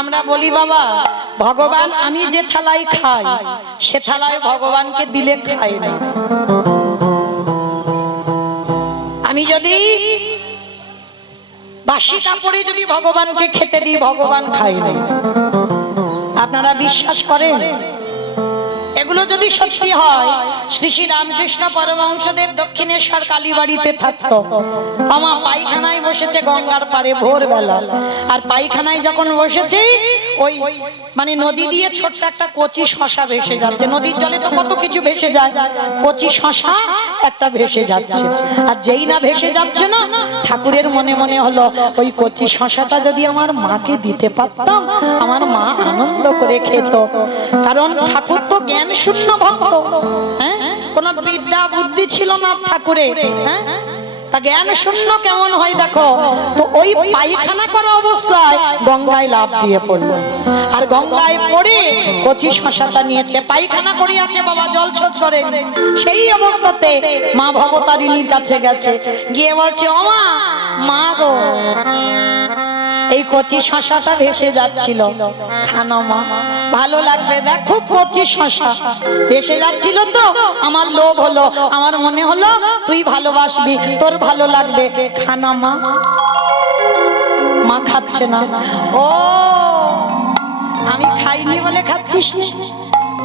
আমরা বলি বাবা ভগবান আমি যে থালায় খাই সে থালায় ভগবানকে দিলে খাই না। আমি যদি বাসি কাপড়ে যদি ভগবানকে খেতে দিই ভগবান খাই না। আপনারা বিশ্বাস করেন? এগুলো যদি সত্যি হয় শ্রী শ্রী রামকৃষ্ণ পরমহংসদেব দক্ষিণেশ্বর কালীবাড়িতে থাকতো। আমার পায়খানায় বসেছে গঙ্গার পাড়ে ভোরবেলা, আর পায়খানায় যখন বসেছে ওই মানে নদী দিয়ে ছোট্ট একটা কচি শশা ভেসে যাচ্ছে। নদীর জলে তো কত কিছু ভেসে যায়, কচি শশা একটা ভেসে যাচ্ছে। আর যেই না ভেসে যাচ্ছে না ঠাকুরের মনে মনে হলো ওই কচি শশাটা যদি আমার মাকে দিতে পারতাম আমার মা আনন্দ করে খেত। কারণ ঠাকুর তো জ্ঞান শূন্য ভক্ত, হ্যাঁ, কোন বিদ্যা বুদ্ধি ছিল না ঠাকুরের, হ্যাঁ, তা জ্ঞান শূন্য কেমন হয় দেখো। তো ওই পায়খানা করা অবস্থায় গঙ্গায় লাফ দিয়ে পড়লো, আর গঙ্গায় পড়ে কচি শশাটা নিয়েছে, পায়খানা করিয়াছে বাবা জল ছোট করে। সেই অবস্থাতে মা ভবতারিণীর কাছে গেছে, গিয়ে বলছে ও মা, মা গো এই কচি শশাটা ভেসে যাচ্ছিল, খানো মা, ভালো লাগবে, দেখ খুব কচি শশা ভেসে যাচ্ছিল তো আমার লোভ হলো, আমার মনে হলো তুই ভালোবাসবি, তোর ভালো লাগবে, খানা মা। মা খাচ্ছে না। ও আমি খাইনি বলে খাচ্ছিস না?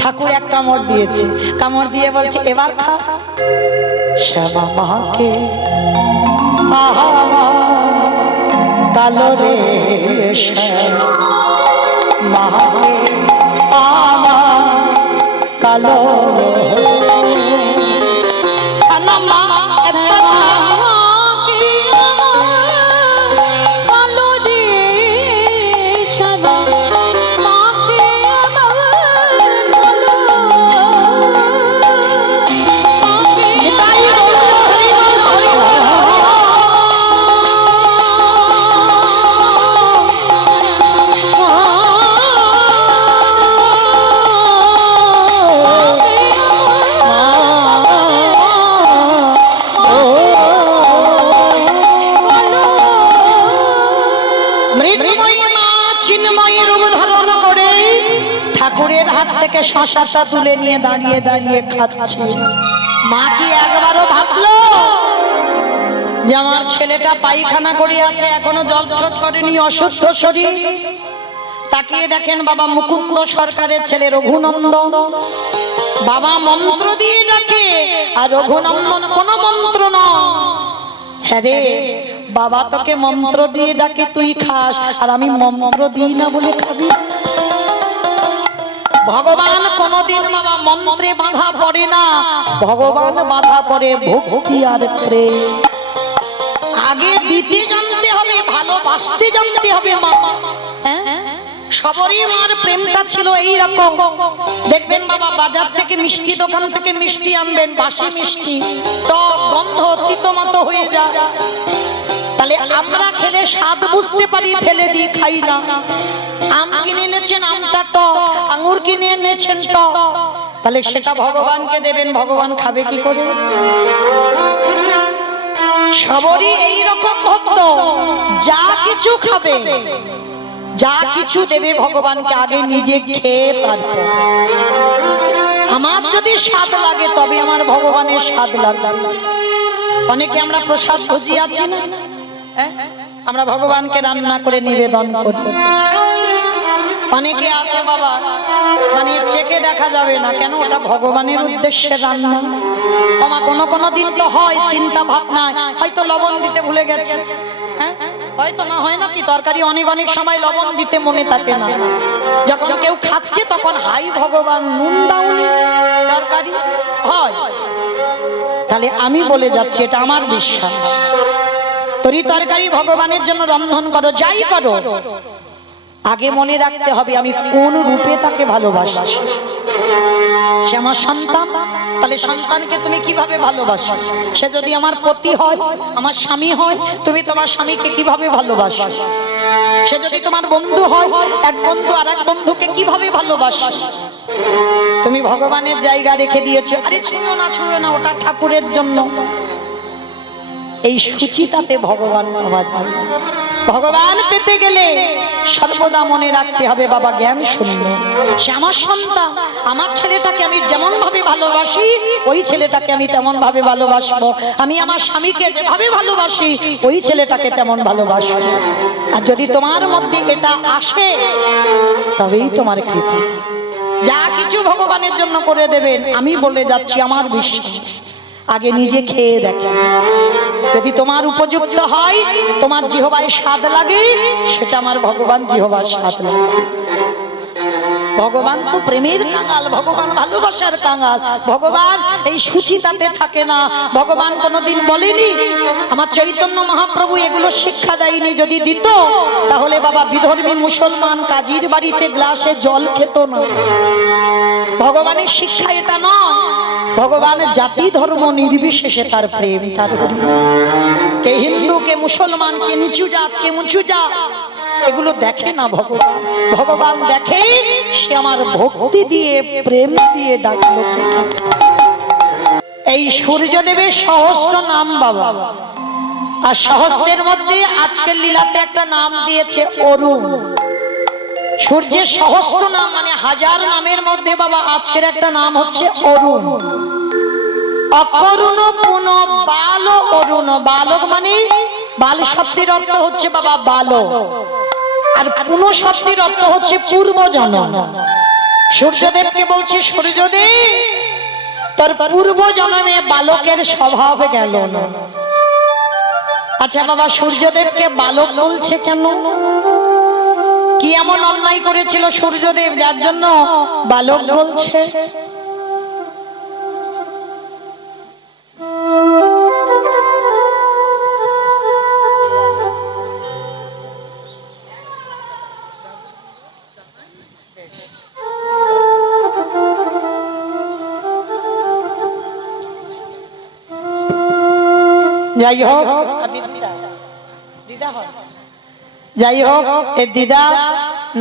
ঠাকুর এক কামড় দিয়েছে, কামড় দিয়ে বলছে এবার খা। শ্যামা মাকে আহা কালো রে মাকে আমার কালো ঠাকুরের হাত থেকে শশাটা তুলে নিয়ে দাঁড়িয়ে দাঁড়িয়ে খাচ্ছে। মা কি একবারও ভাবলো যে আমার ছেলেটা পায়খানা করে আছে, এখনো জল ছোট করেনি, অশুদ্ধ শরীর? তাকিয়ে দেখেন বাবা মুকুন্দ সরকারের ছেলে রঘুনন্দন, বাবা মন্ত্র দিয়ে ডাকে আর রঘুনন্দন কোনো মন্ত্র নয়। হ্যাঁ রে বাবা তোকে মন্ত্র দিয়ে ডাকে তুই খাস, আর আমি মন্ত্র দিই না বলে খাবি? ভগবান কোনদিন বাবা মন্ত্রে বাধা পড়ে না, ভগবান বাধা পড়ে ভক্তি আর প্রেম। আগে দিতে জানতে হবে, ভালোবাসতে জানতে হবে মা। সবরই মার প্রেমটা ছিল এই রকম। দেখবেন বাবা বাজার থেকে মিষ্টি দোকান থেকে মিষ্টি আনবেন, বাসি মিষ্টি, টক গন্ধ তিতমতো হয়ে যায়। তাহলে আমরা খেলে স্বাদ বুঝতে পারি, ফেলে দিই, খাই না। আম কিনে এনেছেন, আমটা টক, আঙুর কিনে এনেছেন টক, তাহলে সেটা ভগবানকে দেবেন, ভগবান খাবে কি করে? সবরই এইরকম ভক্ত, যা কিছু খাবে, যা কিছু দেবে ভগবানকে আগে নিজে খেয়ে তারপর। আমার যদি স্বাদ লাগে তবে আমার ভগবানের স্বাদ লাগবে। অনেকে আমরা প্রসাদ ভোজি আছি না, আমরা ভগবানকে রান্না করে নিবেদন করি। অনেকে আছে বাবা মানে চেকে দেখা যাবে না, কেন? ওটা ভগবানের উদ্দেশ্যে রান্না। আমা কোনো দিন তো হয় চিন্তা ভাবনা, হয়তো লবণ দিতে ভুলে গেছে, হ্যাঁ হয়তো না হয় না কি তরকারি অনেক সময় লবণ দিতে মনে থাকে না, যখন কেউ খাচ্ছে তখন হাই ভগবান নুন দাওনি তরকারি হয়। তাহলে আমি বলে যাচ্ছি এটা আমার বিশ্বাস, তরি তরকারি ভগবানের জন্য রন্ধন করো, যাই করো আগে মনে রাখতে হবে আমি কোন রূপে তাকে ভালোবাসছি। সে আমার সন্তান, তাহলে সন্তানকে তুমি কিভাবে ভালোবাসো? সে যদি আমার পতি হয়, আমার স্বামী হয়, তুমি তোমার স্বামীকে কিভাবে ভালোবাসো? সে যদি তোমার বন্ধু হয়, এক বন্ধু আর এক বন্ধুকে কিভাবে ভালোবাসো? তুমি ভগবানের জায়গা রেখে দিয়েছো, আরে ছুঁয়ো না, ওটা ঠাকুরের জন্য। এই সুচিতাতে ভগবান পাওয়া যায়। ভগবান পেতে গেলে সর্বদা মনে রাখতে হবে বাবা জ্ঞান শূন্য। সে আমার সন্তান, আমার ছেলেটাকে আমি যেমন ভাবে ভালোবাসি ওই ছেলেটাকে আমি তেমন ভাবে ভালোবাসবো। আমি আমার স্বামীকে যেভাবে ভালোবাসি ওই ছেলেটাকে তেমন ভালোবাসবো। আর যদি তোমার মধ্যে এটা আসে তবেই তোমার কৃপা। যা কিছু ভগবানের জন্য করে দেবেন আমি বলে যাচ্ছি আমার বিশ্বাস। আগে নিজে খেয়ে দেখেন, যদি তোমার উপযুক্ত হয়, তোমার জিহ্বায় স্বাদ লাগে, সেটা আমার ভগবান জিহ্বার স্বাদ লাগে। ভগবান তো প্রেমের কাঙাল, ভগবান ভালোবাসার কাঙাল। ভগবান এই সুচিতাতে থাকে না। ভগবান কোনোদিন বলেনি, আমার চৈতন্য মহাপ্রভু এগুলো শিক্ষা দেয়নি। যদি দিত তাহলে বাবা বিধর্মী মুসলমান কাজীর বাড়িতে গ্লাসে জল খেত না। ভগবানের শিক্ষা এটা নয়। ভগবান জাতি ধর্ম নির্বিশেষে তার প্রেম, তার কে হিন্দু, কে মুসলমান, কে নিচু জাত, কে উঁচু জাত, এগুলো দেখে না ভগবান। ভগবান দেখে সে আমার ভক্তি দিয়ে প্রেম দিয়ে ডাকলো। এই সূর্যদেবের সহস্র নাম বাবা, আর সহস্রের মধ্যে আজকের লীলাতে একটা নাম দিয়েছে অরুণ। সূর্যের সহস্র নাম মানে হাজার নামের মধ্যে বাবা আজকের একটা নাম হচ্ছে অরুণ। অকরুণ পুন বাল অরুণ। বালক মানে বাল শব্দের অর্থ হচ্ছে বাবা বালক, আর পুন শব্দের অর্থ হচ্ছে পূর্বজন্ম। সূর্যদেবকে বলছে সূর্যদেব তোর পূর্ব জন্মে বালকের স্বভাব গেল না। আচ্ছা বাবা সূর্যদেবকে বালক বলছে কেন? কি এমন অন্যায় করেছিল সূর্যদেব যার জন্য বালক বলছে? যাই হোক যাই হোক এর দিদা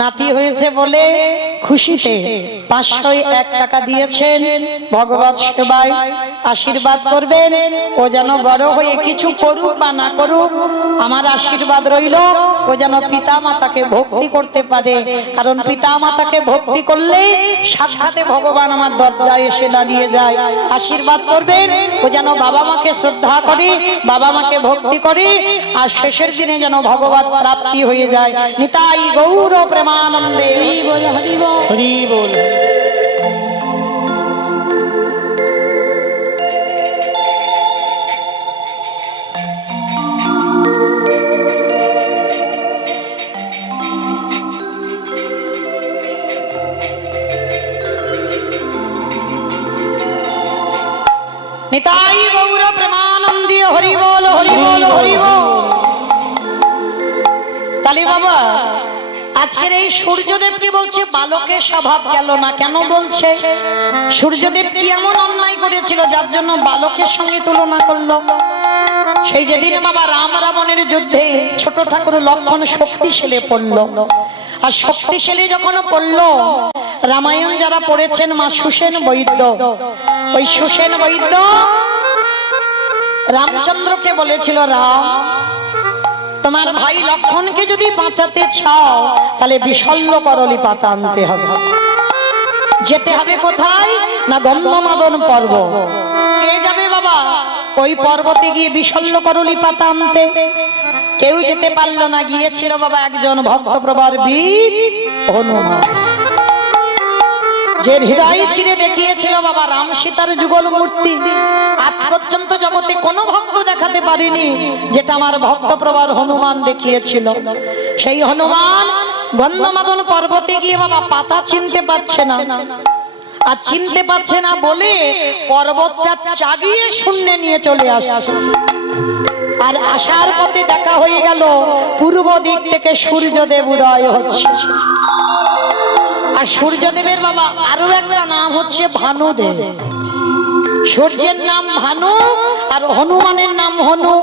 নাতি হয়েছে বলে খুশিতে 501 টাকা দিয়েছেন ভগবত সেবায়। আশীর্বাদ করবেন, ও যেন বড় হয়ে কিছু করুক বা না করুক, আমার আশীর্বাদ রইল ও যেন পিতা মাতাকে ভক্তি করতে পারে। কারণ পিতা মাতাকে ভক্তি করলে সাক্ষাতে ভগবান আমার দরজায় এসে দাঁড়িয়ে যায়। আশীর্বাদ করবেন ও যেন বাবা মাকে শ্রদ্ধা করে, বাবা মাকে ভক্তি করে, আর শেষের দিনে যেন ভগবত প্রাপ্তি হয়ে যায়। নিতাই গৌর প্রেমানন্দে হরি বল, হরি বল, হরি বল। নিতাই গৌর প্রেমানন্দে হরি বল, হরি বল, হরি বল। তালি বাবা আজকের এই সূর্যদেবকে বলছে বালকের স্বভাব গেল না। কেন বলছে? সূর্যদেব কি এমন অন্যায় করেছিল যার জন্য বালকের সঙ্গে তুলনা করলো? সেই যেদিন বাবা রাম রাবণের যুদ্ধে ছোট ঠাকুর লক্ষণ শক্তিশালী পড়লো, আর শক্তিশালী যখন পড়লো, রামায়ণ যারা পড়েছেন মা সুসেন বৈদ্য, ওই সুসেন বৈদ্য রামচন্দ্রকে বলেছিল, রাম তোমার ভাই লক্ষণকে যদি বাঁচাতে চাও তাহলে বিশল্য করলি পাতা আনতে হবে। যেতে হবে কোথায় না গন্ধমাদন পর্বত। কে যাবে বাবা ওই পর্বতে গিয়ে বিশল্য করলি পাতা আনতে? কেউ যেতে পারলো না। গিয়েছিল বাবা একজন ভক্তপ্রবর বীর হনুমান, যে হৃদয় চিরে দেখিয়েছিল বাবা রাম সীতার যুগল মূর্তি। আজ পর্যন্ত জগতে কোনো ভক্ত দেখাতে পারেনি যেটা আমার ভক্তপ্রবর হনুমান দেখিয়েছিল। সেই হনুমান গন্ধমাদন পর্বতে গিয়ে বাবা পাতা চিনতে পারছে না, আর চিনতে পারছে না বলে পর্বতটা চাগিয়ে শূন্যে নিয়ে চলে আসছে। আর আসার পথে দেখা হয়ে গেল পূর্ব দিক থেকে সূর্যদেব উদয় হচ্ছে। আর সূর্যদেবের বাবা আরো একটা নাম হচ্ছে ভানুদেব। সূর্যের নাম ভানু আর হনুমানের নাম হনু।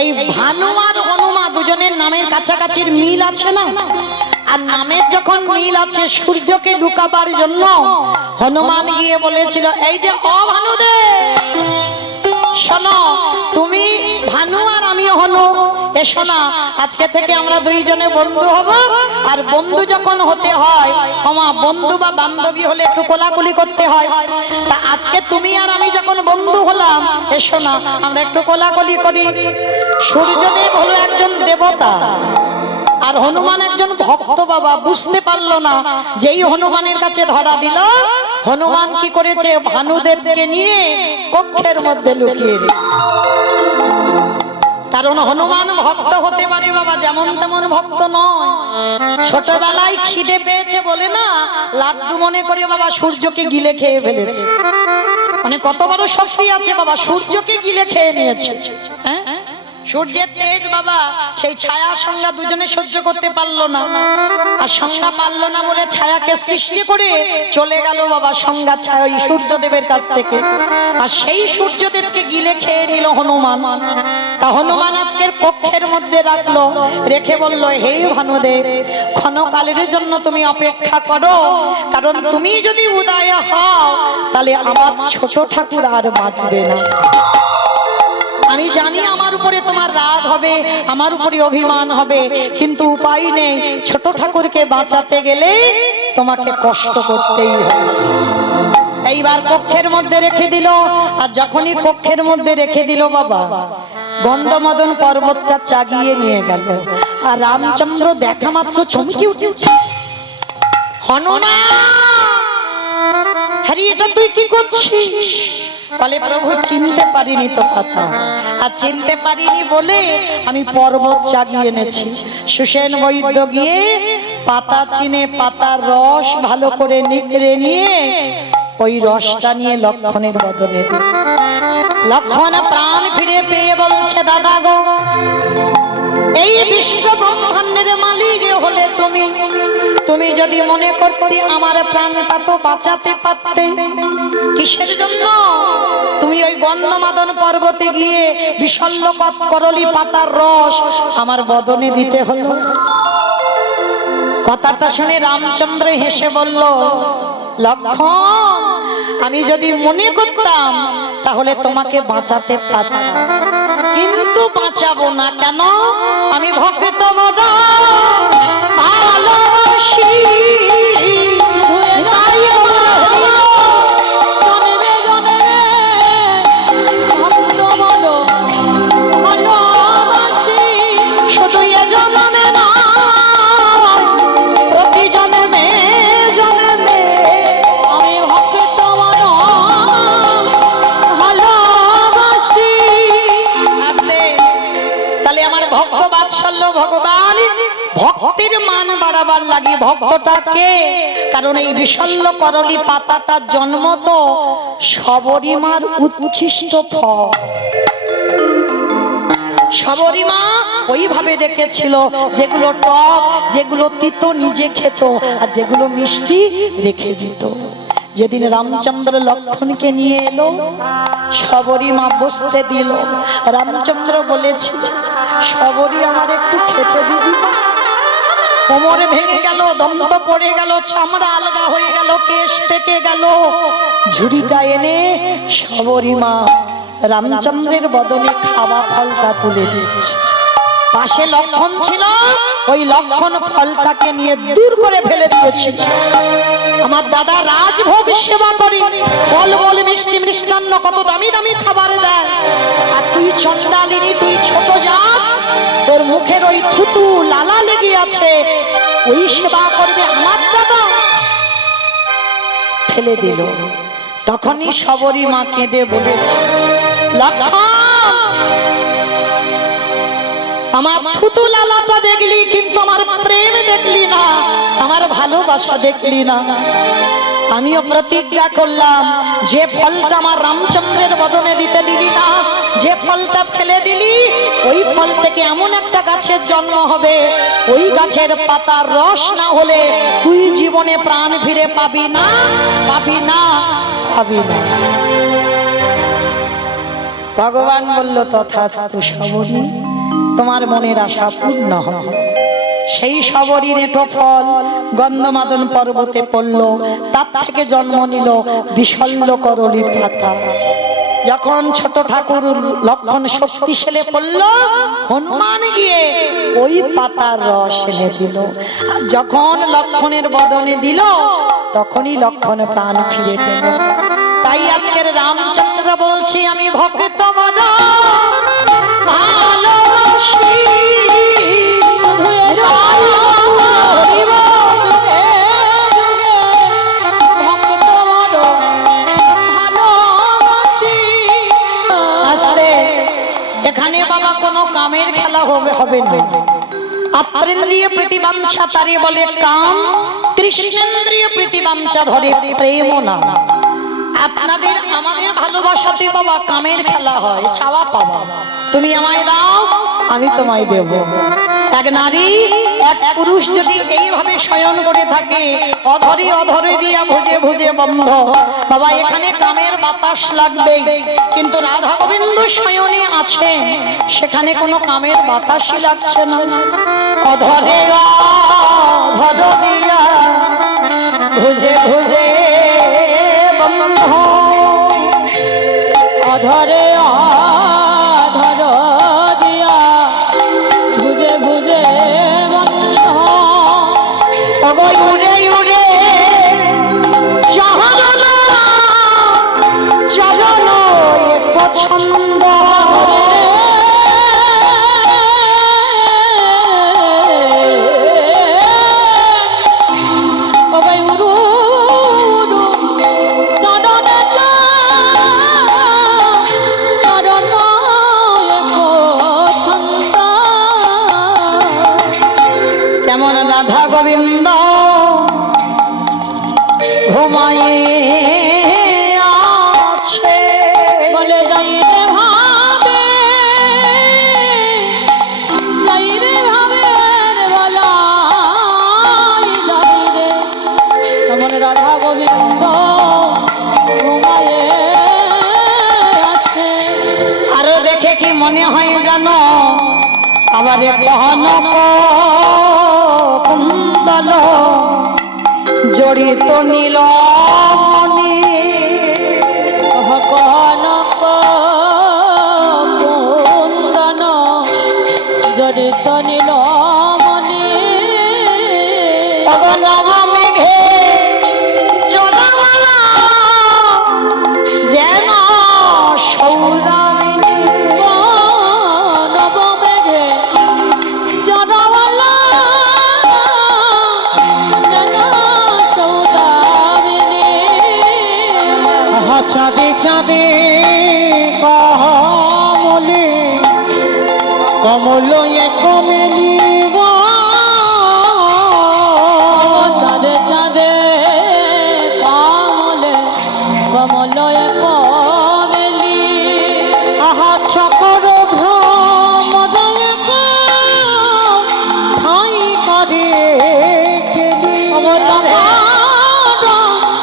এই ভানু আর হনুমা দুজনের নামের কাছাকাছির মিল আছে না? আর নামের যখন মিল আছে, সূর্যকে লুকাবার জন্য হনুমান গিয়ে বলেছিল, এই যে ও ভানুদেব শোনো, তুমি ভানু আর আমি হনু এসো না, আজকে থেকে আমরা দুইজনে বন্ধু হব। আর বন্ধু যখন হতে হয় আমা বন্ধু বা বান্ধবী হলে একটু কোলাকুলি করতে হয়। তা আজকে তুমি আর আমি যখন বন্ধু হলাম, এসো না আমরা একটু কোলাকুলি করি। সূর্যদেব হলো একজন দেবতা, আর হনুমান একজন ভক্ত। বাবা বুঝতে পারলো না, যেই হনুমানের কাছে ধরা দিল, হনুমান কি করেছে, ভানুদেবকে নিয়ে কক্ষের মধ্যে লুকিয়ে দিল। কারণ হনুমান ভক্ত হতে পারে বাবা, যেমন তেমন ভক্ত নয়। ছোটবেলায় খিদে পেয়েছে বলে না, লাড্ডু মনে করে বাবা সূর্যকে গিলে খেয়ে ফেলেছে। মানে কত বড় শক্তি আছে বাবা, সূর্যকে গিলে খেয়ে নিয়েছে। হ্যাঁ, সূর্যের তেজ বাবা, সেই ছায়া সংজ্ঞা দুজনে সহ্য করতে পারলো না। আর সংজ্ঞা পারলো না বলে ছায়াকে সৃষ্টি করে চলে গেল বাবা সংজ্ঞা ছায়া ওই সূর্যদেবের কাছ থেকে। আর সেই সূর্যদেবকে গিলে খেয়ে নিল হনুমান। তা হনুমান আজকের কক্ষের মধ্যে রাখলো, রেখে বলল, হে ভানুদেব, ক্ষণকালের জন্য তুমি অপেক্ষা করো, কারণ তুমি যদি উদয় হও তাহলে আমার ছোট ঠাকুর আর বাঁচবে না। আমি জানি আমার উপরে তোমার রাগ হবে, আমার উপরে অভিমান হবে, কিন্তু উপায় নেই। ছোট ঠাকুরকে বাঁচাতে গেলে তোমাকে কষ্ট করতেই হবে। এইবার কক্ষের মধ্যে রেখে দিল। আর যখনই কক্ষের মধ্যে রেখে দিল বাবা, গন্ধমদন পর্বতটা চাগিয়ে নিয়ে গেল। আর রামচন্দ্র দেখা মাত্র চমকে উঠেছে, হনুমান, হ্যাঁ এটা তুই কি করছিস? বলে, প্রভু চিনতে পারিনি তো পাতা, আর চিনতে পারিনি বলে আমি পর্বত চাগিয়ে এনেছি। সুসেন বৈদ্য গিয়ে পাতা চিনে পাতার রস ভালো করে নিগড়ে নিয়ে ওই রসটা নিয়ে লক্ষণের বদনে দিল। লক্ষণ প্রাণ ফিরে পেয়ে বলছে, দাদা গো, এই বিশ্ব ব্রহ্মাণ্ডের মালিক হলে তুমি, তুমি যদি মনে করতে আমার প্রাণটা তো বাঁচাতে পারতে, কিসের জন্য তুমি ওই গন্ধমাদন পর্বতে গিয়ে বিশল্য করলি পাতার রস আমার বদনে দিতে হলো? কথাটা শুনে রামচন্দ্র হেসে বলল, লক্ষণ, আমি যদি মনে করতাম তাহলে তোমাকে বাঁচাতে পারতাম, কিন্তু বাঁচাবো না। কেন? আমি ভক্ত বড় ভালোবাসি, ভগবান ভক্তের মান বাড়াবার লাগে ভক্তটাকে। কারণ এই বিশল্য করলি পাতাটার জন্ম তো শবরীমার উচ্ছিষ্ট ফল। শবরীমা ওইভাবে রেখেছিল, যেগুলো টক, যেগুলো তিতো নিজে খেত, আর যেগুলো মিষ্টি রেখে দিত। যেদিন রামচন্দ্র লক্ষণকে নিয়ে এলো, শবরীমা বসতে দিল। রামচন্দ্র বলেছিল, শবরী আমার একটু খেতে দিবি? কোমরে ভেঙে গেল, দন্ত পড়ে গেল, চামড়া আলগা হয়ে গেল, কেশ পেকে গেল। ঝুড়িটা এনে শবরীমা রামচন্দ্রের বদনে খাওয়া ফলটা তুলে দিচ্ছে। পাশে লক্ষণ ছিল, ওই লক্ষণ ফলটাকে নিয়ে দূর করে ফেলে দিয়েছিল। আমার দাদা রাজভোগ সেবা করে, ফল বল মিষ্টি মিষ্টান্ন কত দামি দামি খাবার দেয়, আর তুই চন্ডালিনী, তুই ছোট জাত, তোর মুখের ওই থুতু লালা লেগে আছে, ওই সেবা করবে আমার দাদা? ফেলে দিল। তখনই শবরীমা কেঁদে বলেছে, লক্ষণ, আমার থুতু লালাটা দেখলি, কিন্তু আমার প্রেম দেখলি না, আমার ভালোবাসা দেখলি না। আমিও প্রতিজ্ঞা করলাম, যে ফলটা আমার রামচন্দ্রের বদনে দিতে দিলি না, যে ফলটা ফেলে দিলি, ওই ফল থেকে এমন একটা গাছের জন্ম হবে, ওই গাছের পাতার রস না হলে তুই জীবনে প্রাণ ফিরে পাবি না, পাবি না, পাবি না। ভগবান বলল, তথাস্তু শবরী, তোমার মনের আশা পূর্ণ হবে। সেই শবরীর এটো ফল গন্ধমাদন পর্বতে পড়ল, তার থেকে জন্ম নিল বিশল্য করলি পাতা। যখন ছোট ঠাকুর লক্ষণ শক্তিশালী পড়ল, হনুমান গিয়ে ওই পাতার রস এনে দিল। আর যখন লক্ষণের বদনে দিল, তখনই লক্ষণ প্রাণ ফিরে পেল। তাই আজকের রামচন্দ্র বলছি, আমি ভক্ত বড় ভালোবাসি, এখানে বাবা কোনো কামের খেলা হবে না। আত্মেন্দ্রিয় প্রতিবাঞ্ছা তারে বলে কাম, কৃষ্ণেন্দ্রিয় প্রতিবাঞ্ছা ধরে প্রেম না। আপনাদের আমাদের ভালোবাসাতে বাবা কামের খেলা হয়, চাওয়া পাওয়া। তুমি আমায় দাও, আমি তোমায় দেব। এক নারী এক পুরুষ যদি এইভাবে শয়ন করে থাকে, অধরে অধরে দিয়া ভুজে ভুজে বন্ধ, বাবা এখানে কামের বাতাস লাগবে। কিন্তু রাধা গোবিন্দ শয়নে আছে, সেখানে কোনো কামের বাতাসই লাগছে না। অধরে অধর দিয়া ভুজে ভুজে বন্ধ, অধরে অধর দিয়া ভুজে ভুজে বন্ধ। উড়ে উড়ে চরণ চরণ পছন্দ, রাধা গোবিন্দ ঘুমায়ে আছে, বলে যাই রে ভাবে, যাই রে ভাবে বলাই যাই রে, তেমন রাধা গোবিন্দ ঘুমায়ে আছে। আরো দেখে কি মনে হয় জানো, আবার কহনক কুন্দল জড়িত নীল মণি, কনক কুন্দন জড়িত নীল মণি, মেঘে জলমালা যেন সৌরামিনী, নবমেঘে জলমালা চাঁদে চাঁদে কমলে কমলয়ে কমেলি গো, চাঁদে চাঁদে কমলে কমলয়ে কমেলি, আহা চকর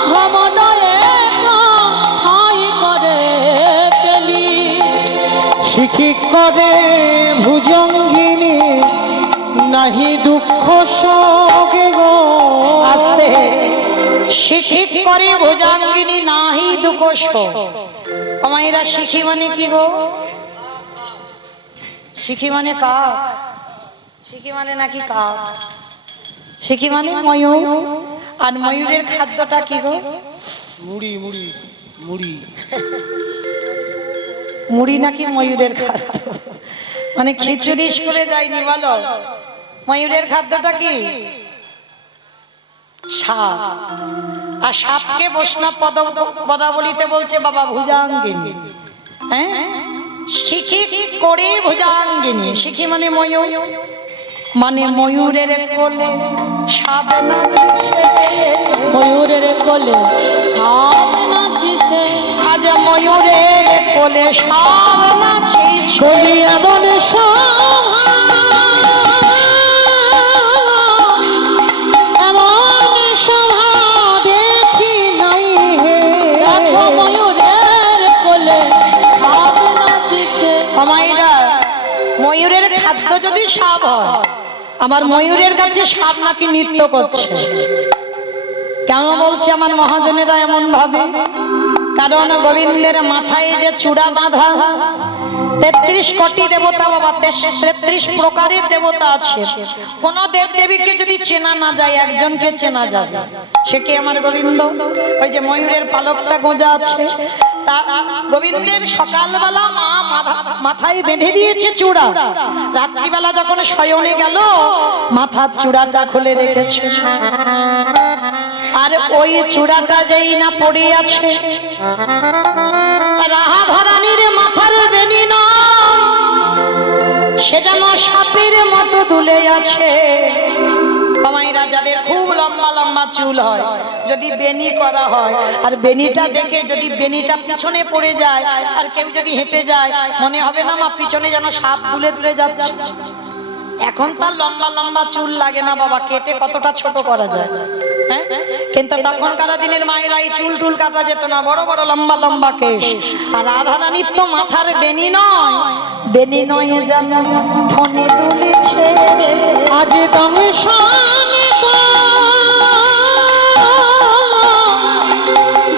ভ্রমদয়ে ঠাই করে কেলি, শিখি করে ভুজঙ্গিনী নাহি দুঃখ সগে গো, আস্তে শিখি করে ভুজঙ্গিনী নাহি দুঃখ শোক। আমায়রা শিখি মানে কি গো? শিখি মানে কাক, শিখি মানে নাকি কাক, শিখি মানে ময়ূর। আর ময়ূরের খাদ্যটা কি গো? মুড়ি। মুড়ি মুড়ি মুড়ি নাকি ময়ূরের খাদ্য? মানে খিচুড়ি করে যায়নি বলো, ময়ূরের খাদ্যটা কি? সাপ। আর সাপকে বৈষ্ণব পদাবলিতে বলছে বাবা ভুজাঙ্গিনী। হ্যাঁ, শিখি করে ভুজাঙ্গিনী। শিখি মানে ময়ূর, মানে ময়ূরের কোলে সাপ নাচছে, ময়ূরের কোলে সাপ নাচছে, আজ ময়ূরের কোলে সাপ নাচছে, এমন এমন শোভা দেখি নাই হে, ময়ূরের কোলে সাপ নাচছে। আমায়রা ময়ূরের খাদ্য যদি সাপ হয়, আমার ময়ূরের কাছে সাপ নাকি নৃত্য করছে। কেন বলছে আমার মহাজনেরা এমন ভাবে? কারণ গোবিন্দের মাথায় যে চূড়া বাঁধা 33 কোটি দেবতা বাবা, 33 প্রকারের দেবতা আছে। কোন দেব দেবীকে যদি চেনা না যায়, একজনকে চেনা যায়, সে কি আমার গোবিন্দ। ওই যে ময়ূরের পালকটা গোঁজা আছে, তা গোবিন্দের সকালবেলা মা মাথায় বেঁধে দিয়েছে চূড়া, রাত্রিবেলা যখন শয়নে গেল মাথার চূড়াটা খুলে রেখেছে। আর ওই চূড়াটা যেই না পড়ে আছে, রাধারানীর মাথার বেনি না, সে যেন সাপের মতো দুলে আছে। মায়েরা যাদের খুব লম্বা লম্বা চুল হয়, যদি বেনি করা হয়, আর বেনিটা দেখে যদি বেনিটা পিছনে পড়ে যায়, আর কেউ যদি হেঁটে যায়, মনে হবে না মা পিছনে যেন সাপ দুলে দুলে যাচ্ছে। এখন তার লম্বা লম্বা চুল লাগে না বাবা, কেটে কতটা ছোট করা যায়। হ্যাঁ, কিন্তু তখনকার দিনের মায়েরা এই চুল টুল কাটা যেত না, বড় বড় লম্বা লম্বা কেশ। আর রাধারানীর তো মাথার বেনি নয়, বেনি নয় যেন ফোনে তুলেছে আজ তুমি শানে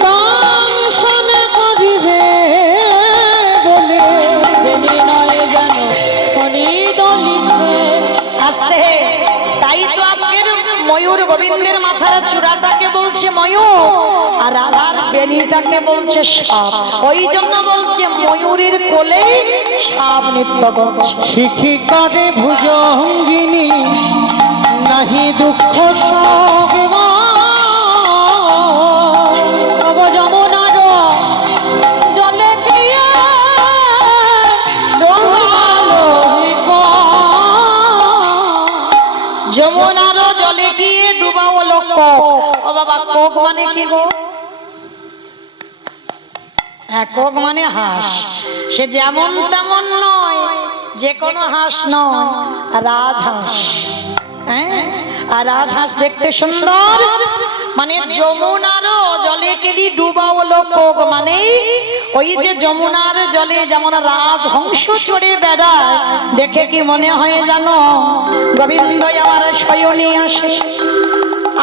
দর্শন করিবে বলে, বেনি নয় যেন ফোনে দলিছে। আস্তে, তাই তো আজকের ময়ূর গোবিন্দের মাথার চূড়াটাকে বলছে ময়ূর, আর রাধার বেনিটাকে বলছে সাপ। ওই জন্য বলছে ময়ূরের কোলে সাপ নৃত্য করছে। শিখি করে ভুজঙ্গিনী নাহি দুঃখ শোক যমুনার জলে গিয়ে যমুনার জলে গিয়ে ডুবাও লোক। ও বাবা, কোক মানে কি গো? হ্যাঁ, কোক মানে হাঁস। সে যেমন তেমন নয়, যে কোনো হাঁস নয়, রাজহাঁস। হ্যাঁ, আর রাজহাঁস দেখতে সুন্দর, মানে যমুনারও জলে কেলি ডুবাও লোক। মানে ওই যে যমুনার জলে যেমন রাজহংস চড়ে বেড়ায়, দেখে কি মনে হয় জানো? গোবিন্দ আমার শয়নে আসে।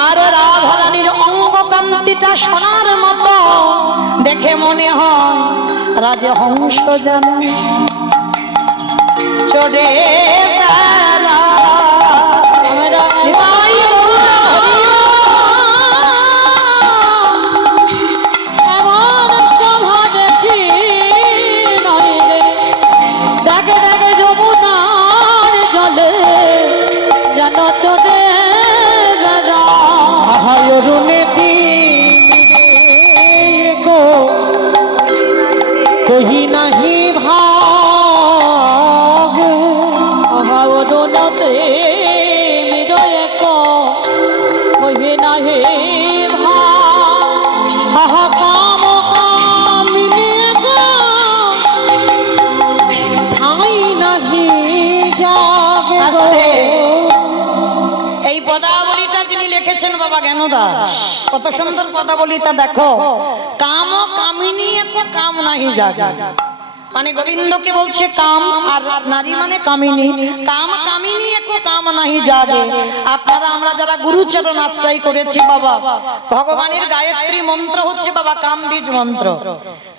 আর রাধারানীর অঙ্গকান্তিটা সোনার মতো, দেখে মনে হয় রাজহংস যেন চড়ে কহি নাহি ভাগ অহরণতে মিরয় কহি নাহি ভাগ কাম কামিনী ঠাই নাহি জাগে। এই পদাবলীটা যিনি লিখেছেন বাবা জ্ঞানদাস, কত সুন্দর পদাবলীটা দেখো। কাম কামিনী কাম নাহি জাগে, মানে গোবিন্দকে বলছে কাম, আর নারী মানে কামিনী। কাম কামিনী কাম নাহি জাগে। আপনারা আমরা যারা গুরুচরণ আশ্রয় করেছি বাবা, ভগবানের গায়ত্রী মন্ত্র হচ্ছে বাবা কাম বীজ মন্ত্র।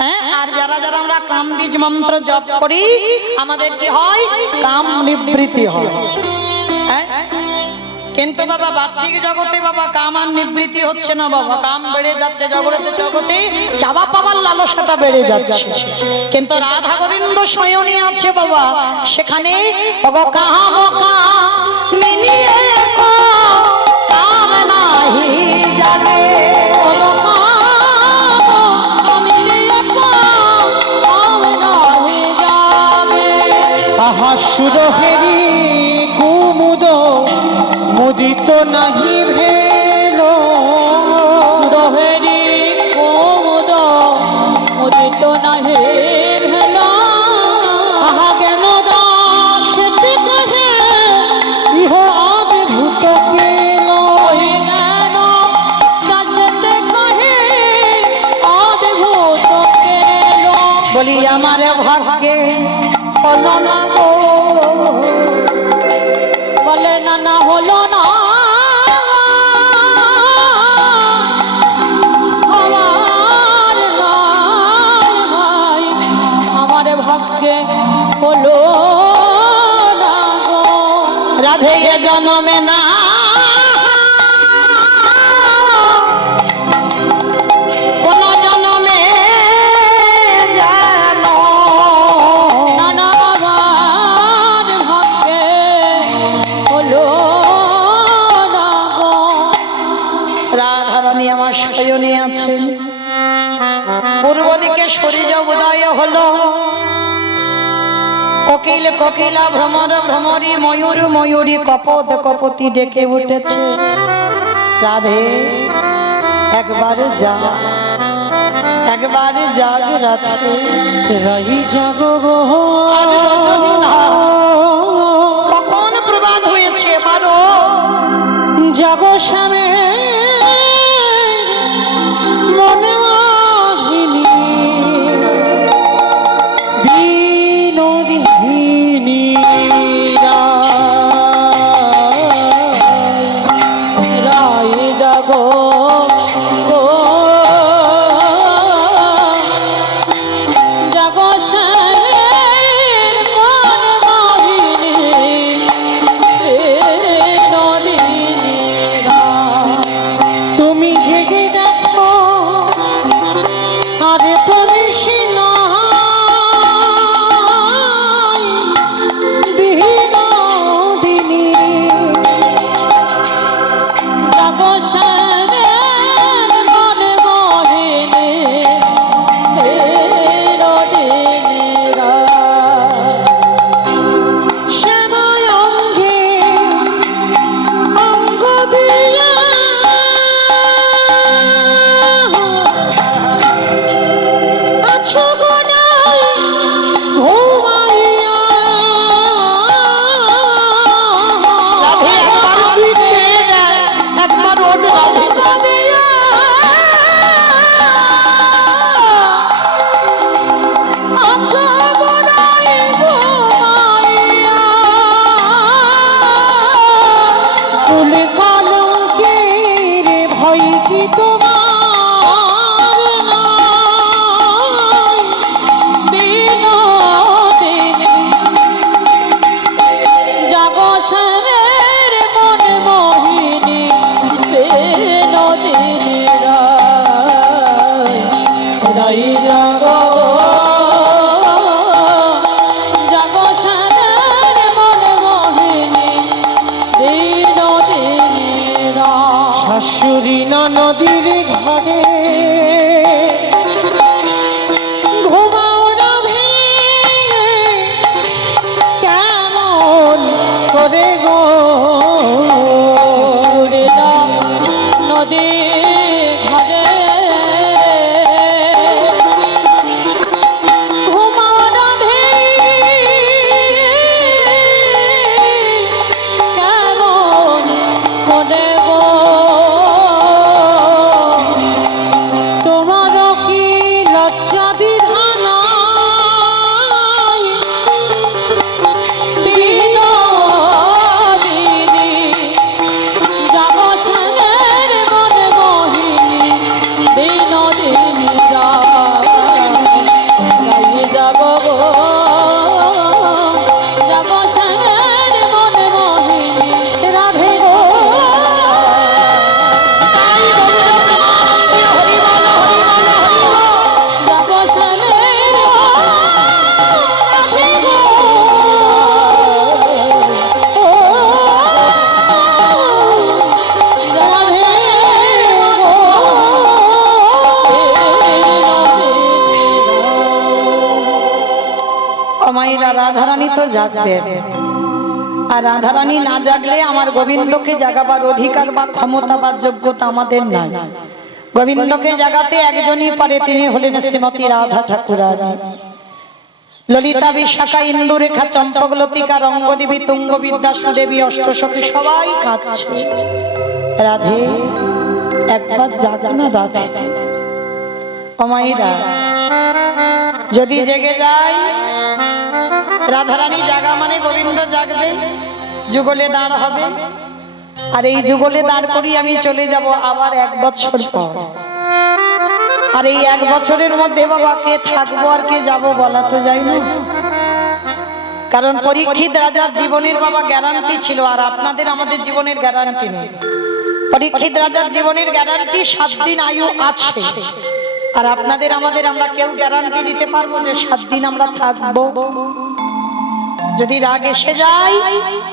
হ্যাঁ, আর যারা যারা আমরা কাম বীজ মন্ত্র জপ করি, আমাদের কি হয়? কাম নিবৃত্তি হয়। হ্যাঁ, কিন্তু বাবা বাহ্যিক জগতে বাবা কাম আর নিবৃত্তি হচ্ছে না বাবা, কাম বেড়ে যাচ্ছে জগতে, চাওয়া পাওয়ার লালসাটা বেড়ে যাচ্ছে। কিন্তু রাধা গোবিন্দ শয়নে আছে বাবা, সেখানে কাম নাহি জাগে। সুরহেরি কুমুদ মুদিত নাহি ভেল, সুরহেরি কুমুদ মুদিত নাহি ভেল। আহা জ্ঞান দাস কহে ইহ অদ্ভুত কেল, জ্ঞান দাস কহে অদ্ভুত কেল। বলি আমার ভাগ্যে হলো না গো, বলে না না হলো না আমার রাধে এ জনমে না কোন জনমে যেন নানাবার ভাগ্যে হলো না গো। রাধারানী আমার শয়নে আছেন, পূর্ব দিকে সূর্য উদয় হলো, কোকিল কোকিলা ভ্রমর ভ্রমরী ময়ূর ময়ূরী কপত কপতি ডেকে উঠেছে। রাধে একবার যা, একবার জাগ রাধে, রাই জাগো গো আর রজনী না। কখন প্রভাত হয়েছে বারো, জাগো শ্যামে মনে মাহিনী বিনোদিনী রাই জাগো গো, জাগো শ্যামের মন মোহিনী নদিনী তুমি জেগে দেখো আরে তুমি বিনোদিনী জাগো শ্যামের মন মোহিনী নদিনী শ্যামায় অঙ্গে অঙ্গ দিয়া আছো গো নাই ঘুমাইয়া। রাধে একবার পিছিয়ে দেয়, একবার ওঠ রাধে। তুমি কলঙ্কের ভয় কি তোমার নাই? জাগো শ্যামের মন মোহিনী নদিনী রাই জাগো জাগো শ্যামের মন মোহিনী নদিনী শাশুড়ি নদীর ঘরে ঘুমাও না ভেঙে কেমন করে গো নদী ঘরে ঘুমানো কেমন করে গো তোমার কি লজ্জা বিধানা বিনোদিনী জাগো শ্যামের মন মোহিনী বিনোদিনী রাই জাগো গো জাগো শ্যামের মন মোহিনী রাধে গো জাগো শ্যামের রাধে গো রাধে গো অমাইরা রাধারানী তো জাগবে, আর রাধারানী না জাগলে আমার গোবিন্দকে জাগাবার অধিকার বা ক্ষমতা বা যোগ্যতা আমাদের নাই। গোবিন্দকে জাগাতে একজনই পারে, তিনি হলেন শ্রীমতী রাধা ঠাকুরানী। ললিতা বিশাখা ইন্দুরেখা চম্পক লতিকা রঙ্গদেবী তুঙ্গবিদ্যা সুদেবী অষ্টসখী সবাই কাঁদছে। রাধে একবার জাগ না রাধে। অমাইরা যদি জেগে যায়, রাধারানী জাগা মানে গোবিন্দ জাগবে, যুগলে দাঁড় হবে। আর এই যুগলে দাঁড় করি আমি চলে যাব আবার 1 বছর পর। আর এই 1 বছরের মধ্যে বাবা কে থাকবো আর কে যাব বলা তো যায় না। কারণ পরীক্ষিত রাজার জীবনের বাবা গ্যারান্টি ছিল, আর আপনাদের আমাদের জীবনের গ্যারান্টি নেই। পরীক্ষিত রাজার জীবনের গ্যারান্টি 7 দিন আয়ু আছে, আর আপনাদের আমাদের আমরা কেউ গ্যারান্টি দিতে পারবো যে 7 দিন আমরা থাকবো? যদি রাগ এসে যায়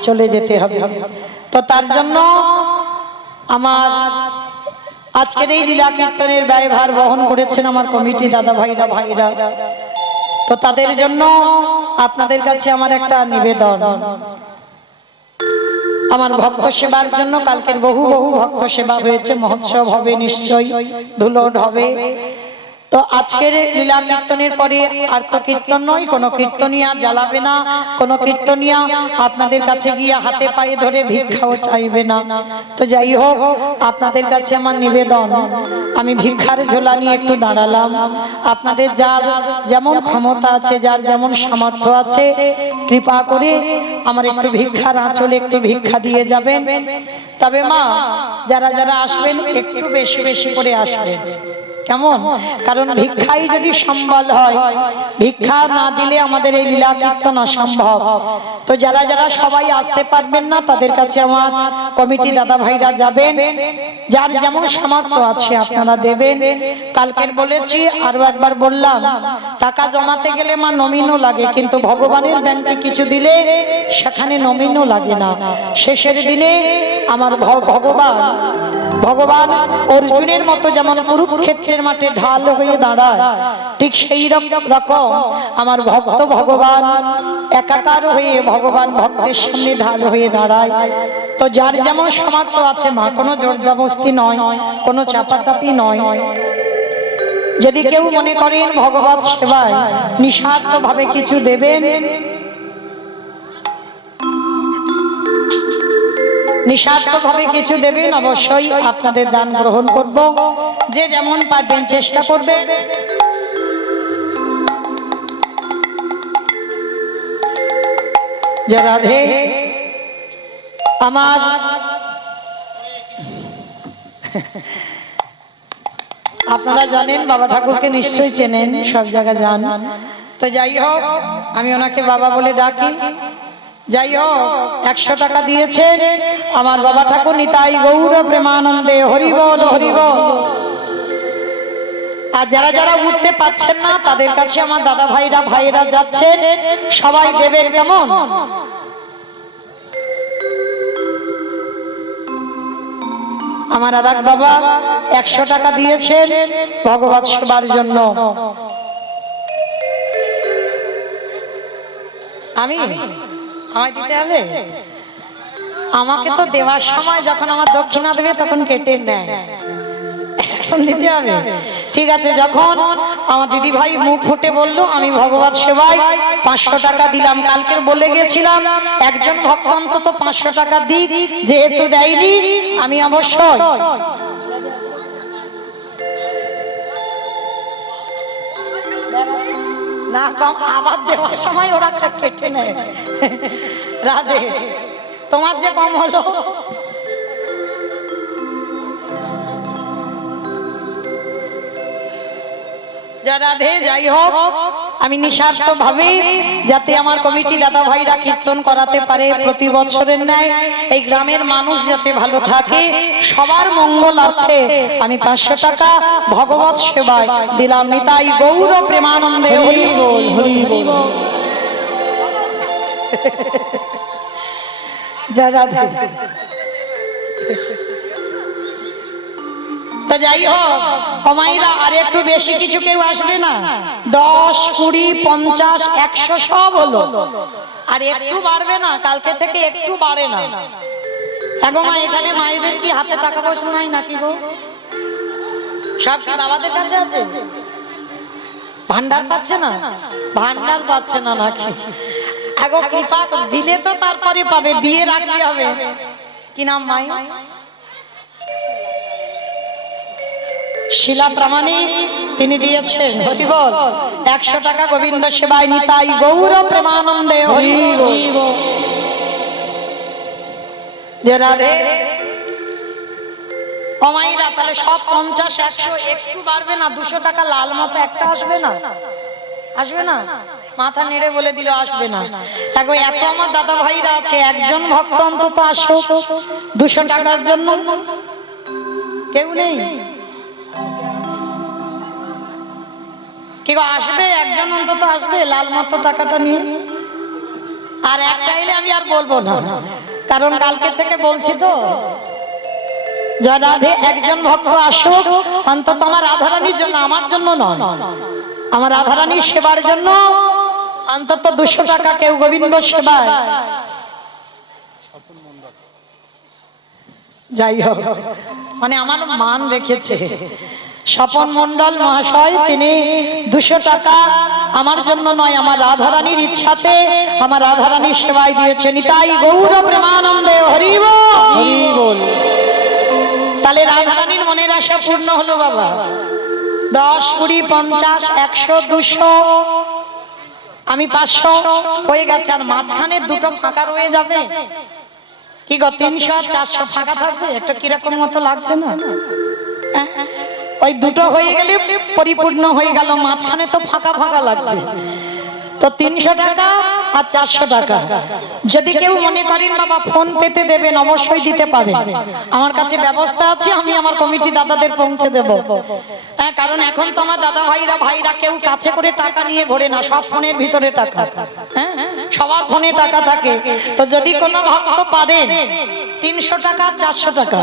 চলে যেতে হবে। তো তার জন্য আমার আজকের এই লীলা কীর্তনের ব্যয়ভার বহন করেছেন আমার কমিটি দাদা ভাইরা। তো তাদের জন্য আপনাদের কাছে আমার একটা নিবেদন, আমার ভক্ত সেবার জন্য কালকের বহু ভক্ত সেবা হয়েছে, মহোৎসব হবে নিশ্চয়ই, ধুলোট হবে। তো আজকের লীলা কীর্তনের পরে আর তো কীর্তন নয়, কোনো কীর্তনিয়া জ্বালাবে না, কোনো কীর্তনিয়া আপনাদের কাছে গিয়ে হাতে পায়ে ধরে ভিক্ষাও চাইবে না। তো যাই হোক, আপনাদের কাছে আমার নিবেদন, আমি ভিক্ষার ঝোলা নিয়ে একটু দাঁড়ালাম। আপনাদের যার যেমন ক্ষমতা আছে, যার যেমন সামর্থ্য আছে, কৃপা করে আমার একটু ভিক্ষার আঁচলে একটু ভিক্ষা দিয়ে যাবেন। তবে মা, যারা যারা আসবেন একটু বেশি বেশি করে আসবেন, কেমন? কারণ ভিক্ষাই যদি সম্বল হয়, ভিক্ষা না দিলে আমাদের এই লীলা কীর্তন অসম্ভব। তো যারা যারা সবাই আসতে পারবেন না, তাদের কাছে আমার কমিটি দাদা ভাইরা যাবেন, যার যেমন সামর্থ্য আছে আপনারা দেবেন। কালকের বলেছি, আরো একবার বললাম, টাকা জমাতে গেলে মা নমিনও লাগে, কিন্তু ভগবানের ব্যাংকে কিছু দিলে সেখানে নমিনও লাগে না। শেষের দিনে আমার ভগবান অর্জুনের মতো যেমন কুরুক্ষেত্রের মাঠে ঢাল হয়ে দাঁড়ায়, ঠিক সেই রকম আমার ভক্ত ভগবান একাকার হয়ে ভগবান ভক্তের সামনে ঢাল হয়ে দাঁড়ায়। তো যার যেমন সামর্থ্য আছে মা, কোনো জোরজবস্তি নয়, কোনো চাপাচাপি নয়। যদি কেউ মনে করেন ভগবত সেবায় নিঃস্বার্থ ভাবে কিছু দেবেন, নিঃস্বার্থ ভাবে কিছু দেবেন, অবশ্যই আপনাদের দান গ্রহণ করব। যে যেমন পারবেন চেষ্টা করবেন। যে রাধে আমার আপনারা জানেন, বাবা ঠাকুরকে নিশ্চয়ই চেনেন, সব জায়গায় যান। তো যাই হোক, আমি ওনাকে বাবা বলে ডাকি। যাই হোক, 100 টাকা দিয়েছেন আমার বাবা ঠাকুর নিতাই গৌর প্রেমানন্দে, হরি বল হরি বল। আর যারা যারা উঠতে পাচ্ছেন না, তাদের কাছে আমার দাদা ভাইরা যাচ্ছেন, সবাই দেবেন, কেমন? আমার আর এক বাবা 100 টাকা দিয়েছেন ভগবত সেবার জন্য। আমায় দিতে হবে? আমাকে তো দেওয়ার সময় যখন আমার দক্ষিণা দেবে তখন কেটে নেয়, এখন দিতে হবে। ঠিক আছে, যখন আমার দিদি ভাই মুখ ফুটে বললো আমি ভগবত সেবায় 500 টাকা দিলাম, কালকের বলে গেছিলাম একজন ভক্ত অন্তত 500 টাকা দিক, যেহেতু দেয়নি আমি অবশ্যই না কম, আবার দেওয়ার সময় ওরা কেটে নেয়। রাধে, তোমার যে কম হলো। রাধে, যাই হোক, আমি নিঃস্বার্থ ভাবে যাতে আমার কমিটি দাদা ভাইরা কীর্তন করাতে পারে প্রতি বছরের ন্যায়, এই গ্রামের মানুষ যাতে ভালো থাকে, সবার মঙ্গলার্থে আমি 500 টাকা ভগবত সেবায় দিলাম। নিতাই গৌর প্রেমানন্দে, হরি বল হরি বল। রাধে, তো যাই হোক, কমাইরা আর একটু বেশি কিছু কেউ আসবে না? 10, 20, 50, 100 সব হলো, আর একটু বাড়বে না? কালকে থেকে একটু বাড়ে না। এখন মা, এখানে মায়েদের কি হাতে টাকা পয়সা নাই নাকি গো? সব কি বাবাদের কাছে আছে? ভান্ডার পাচ্ছে না? ভান্ডার পাচ্ছে না নাকি? আগো কৃপা দিলে তো তারপরে পাবে, দিয়ে রাখতে হবে। কি নাম মাই? শিলা প্রামাণিক, তিনি দিয়েছেন, হরি বল। 100 টাকা গোবিন্দ সেবায় নিতাই গৌর প্রেমানন্দে, হরি বল। যে রাধে, কমাইরা তাহলে সব 50, 100 একটু বাড়বে না? 200 টাকা লাল মতো একটা আসবে না? আসবে না? মাথা নেড়ে বলে দিল আসবে না। দেখো এত আমার দাদা ভাইরা আছে, একজন ভক্ত অন্তত আসো 200 টাকার জন্য। কেউ নেই কি গো, আসবে একজন অন্তত আসবে লাল মতো টাকাটা নিয়ে। আর একটা এলে আমি আর বলবো না, কারণ কালকে থেকে বলছি তো রাধে একজন ভক্ত আসো অন্তত আমার রাধারানীর জন্য, আমার জন্য নয়, আমার রাধারানীর সেবার জন্য অন্তত 200 টাকা কেউ গোবিন্দ সেবায়। যাই হোক, মানে আমার মান রেখেছে স্বপন মণ্ডল মহাশয়, তিনি 200 টাকা আমার জন্য নয়, আমার রাধারানীর ইচ্ছাতে আমার রাধারানীর সেবায় দিয়েছেন। তাই গৌর প্রেমানন্দে হরি বল। তাহলে রাধারানীর মনের আশা পূর্ণ হলো বাবা। 10, 20, 50, 100, 200, আমি 500 হয়ে গেছে। আর মাঝখানে দুটো ফাঁকা রয়ে যাবে কি গো, 300 আর 400 ফাঁকা থাকবে। একটা কিরকম মতো লাগছে না? ওই দুটো হয়ে গেলে পরিপূর্ণ হয়ে গেল, মাঝখানে তো ফাঁকা ফাঁকা লাগছে। তো 300 টাকা আর 400 টাকা যদি কেউ মনে করেন বাবা ফোন পেতে দেবেন, অবশ্যই দিতে পারেন, আমার কাছে ব্যবস্থা আছে, আমি আমার কমিটি দাদাদের পৌঁছে দেব। হ্যাঁ, কারণ এখন তো আমার দাদা ভাইরা কেউ কাছে করে টাকা নিয়ে ঘোরে না, সব ফোনের ভিতরে টাকা। হ্যাঁ, সবার ফোনে টাকা থাকে। তো যদি কোনো ভক্ত পারেন 300 টাকা 400 টাকা,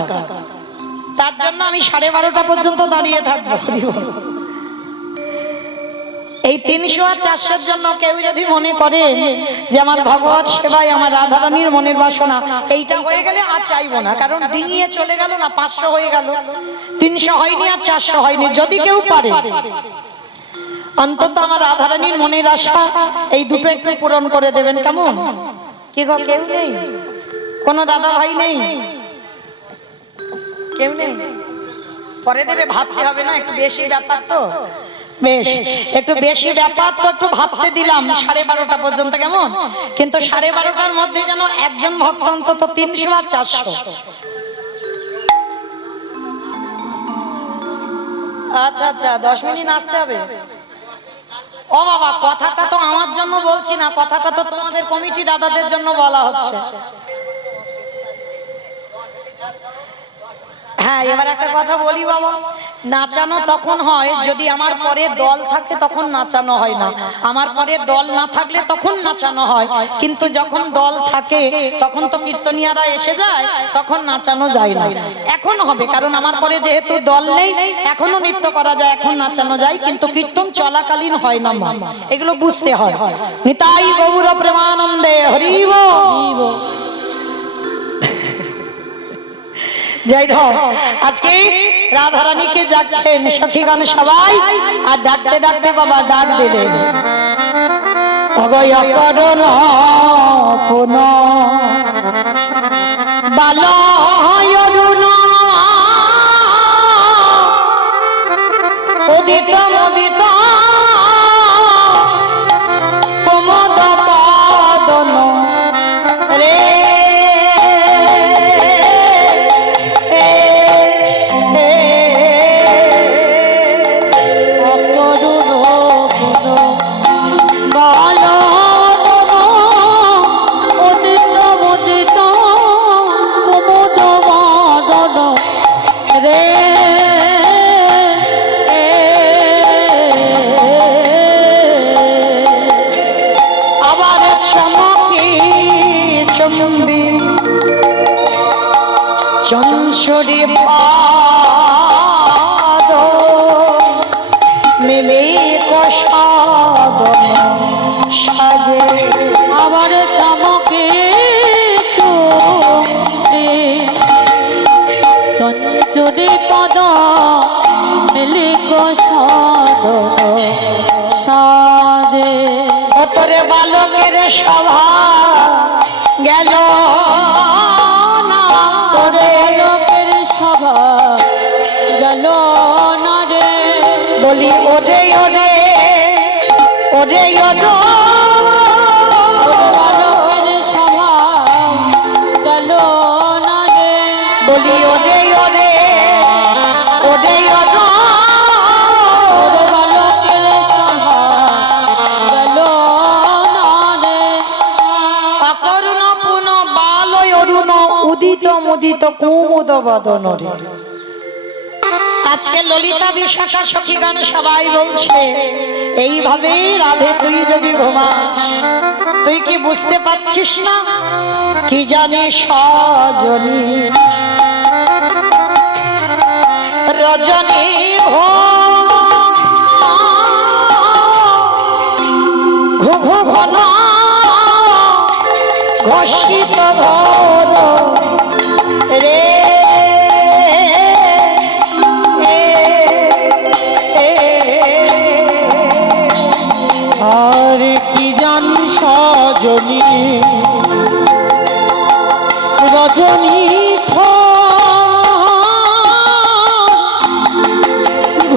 তার জন্য আমি 12:30 পর্যন্ত দাঁড়িয়ে থাকবো। এই 300 আর 400-র জন্য কেউ যদি মনে করে যে আমার ভগবত সেবায় আমার রাধারানীর মনের বাসনা, এইটা হয়ে গেলে আর চাইবো না, কারণ ডিঙিয়ে চলে গেল না, 500 হয়ে গেল, 300 হয়নি আর 400 হয়নি। যদি কেউ পারে অন্তত আমার রাধারানীর মনের আশা এই দুটো একটু পূরণ করে দেবেন, কেমন? কি গো, কেউ নেই? কোনো দাদা ভাই নেই? কেউ নেই? পরে দেবে, ভাবতে হবে না, একটু বেশি ব্যাপার তো, বেশ একটু বেশি ব্যাপার তো একটু ভাবতে দিলাম 12:30 পর্যন্ত, কেমন? কিন্তু 12:30-টার মধ্যে যেন একজন ভক্ত অন্তত 300 আর 400। আচ্ছা আচ্ছা, 10 মিনিট আসতে হবে। ও বাবা, কথাটা তো আমার জন্য বলছি না, কথাটা তো তোমাদের কমিটি দাদাদের জন্য বলা হচ্ছে। হ্যাঁ, এবার একটা কথা বলি বাবা, নাচানো তখন হয় যদি আমার পরে দল থাকে, তখন নাচানো হয় না। আমার পরে দল না থাকলে তখন নাচানো হয়, কিন্তু যখন দল থাকে তখন তো কীর্তনিয়ারা এসে যায়, তখন নাচানো যায় না। এখন হবে, কারণ আমার পরে যেহেতু দল নেই, এখনো নৃত্য করা যায়, এখন নাচানো যায়, কিন্তু কীর্তন চলাকালীন হয় না। মা, এগুলো বুঝতে হয়। নিতাই গৌর প্রেমানন্দে হরি বল। জয় হোক। আজকে রাধারানীকে যাচ্ছেন সখীগণ সবাই, আর ডাকতে ডাকতে বাবা ডাক দিলেন, অগয় করুণ বালয়রুণ উদিত মুদিত প্রমোদ পাদন রে চঞ্চরি পাদ মিলে কষাদন সাজে, আবার চমকে চোখে চঞ্চরি পদ মিলে কষাদন সাজে। অতরে বালকের সভা গেল না, ওরে লোকের সভা গেল না রে, বলি ওরে ওরে ওরে ওরে, লোকের সভা গেল না রে, বলি ওরে ওরে ওরে ওরে, লোকের সভা গেল মুদিত মুদিত কুমুদ বদনরে। আজকে ললিতা বিশাখা সখী গান সবাই বলছে এইভাবে রাধে তুই যদি ঘুমাস, তুই কি বুঝতে পারছিস না কি জানি সজনী রজনী ঘুঘু ঘন ঘোষিত ভোর রে আর কি জানি সজনী রজনী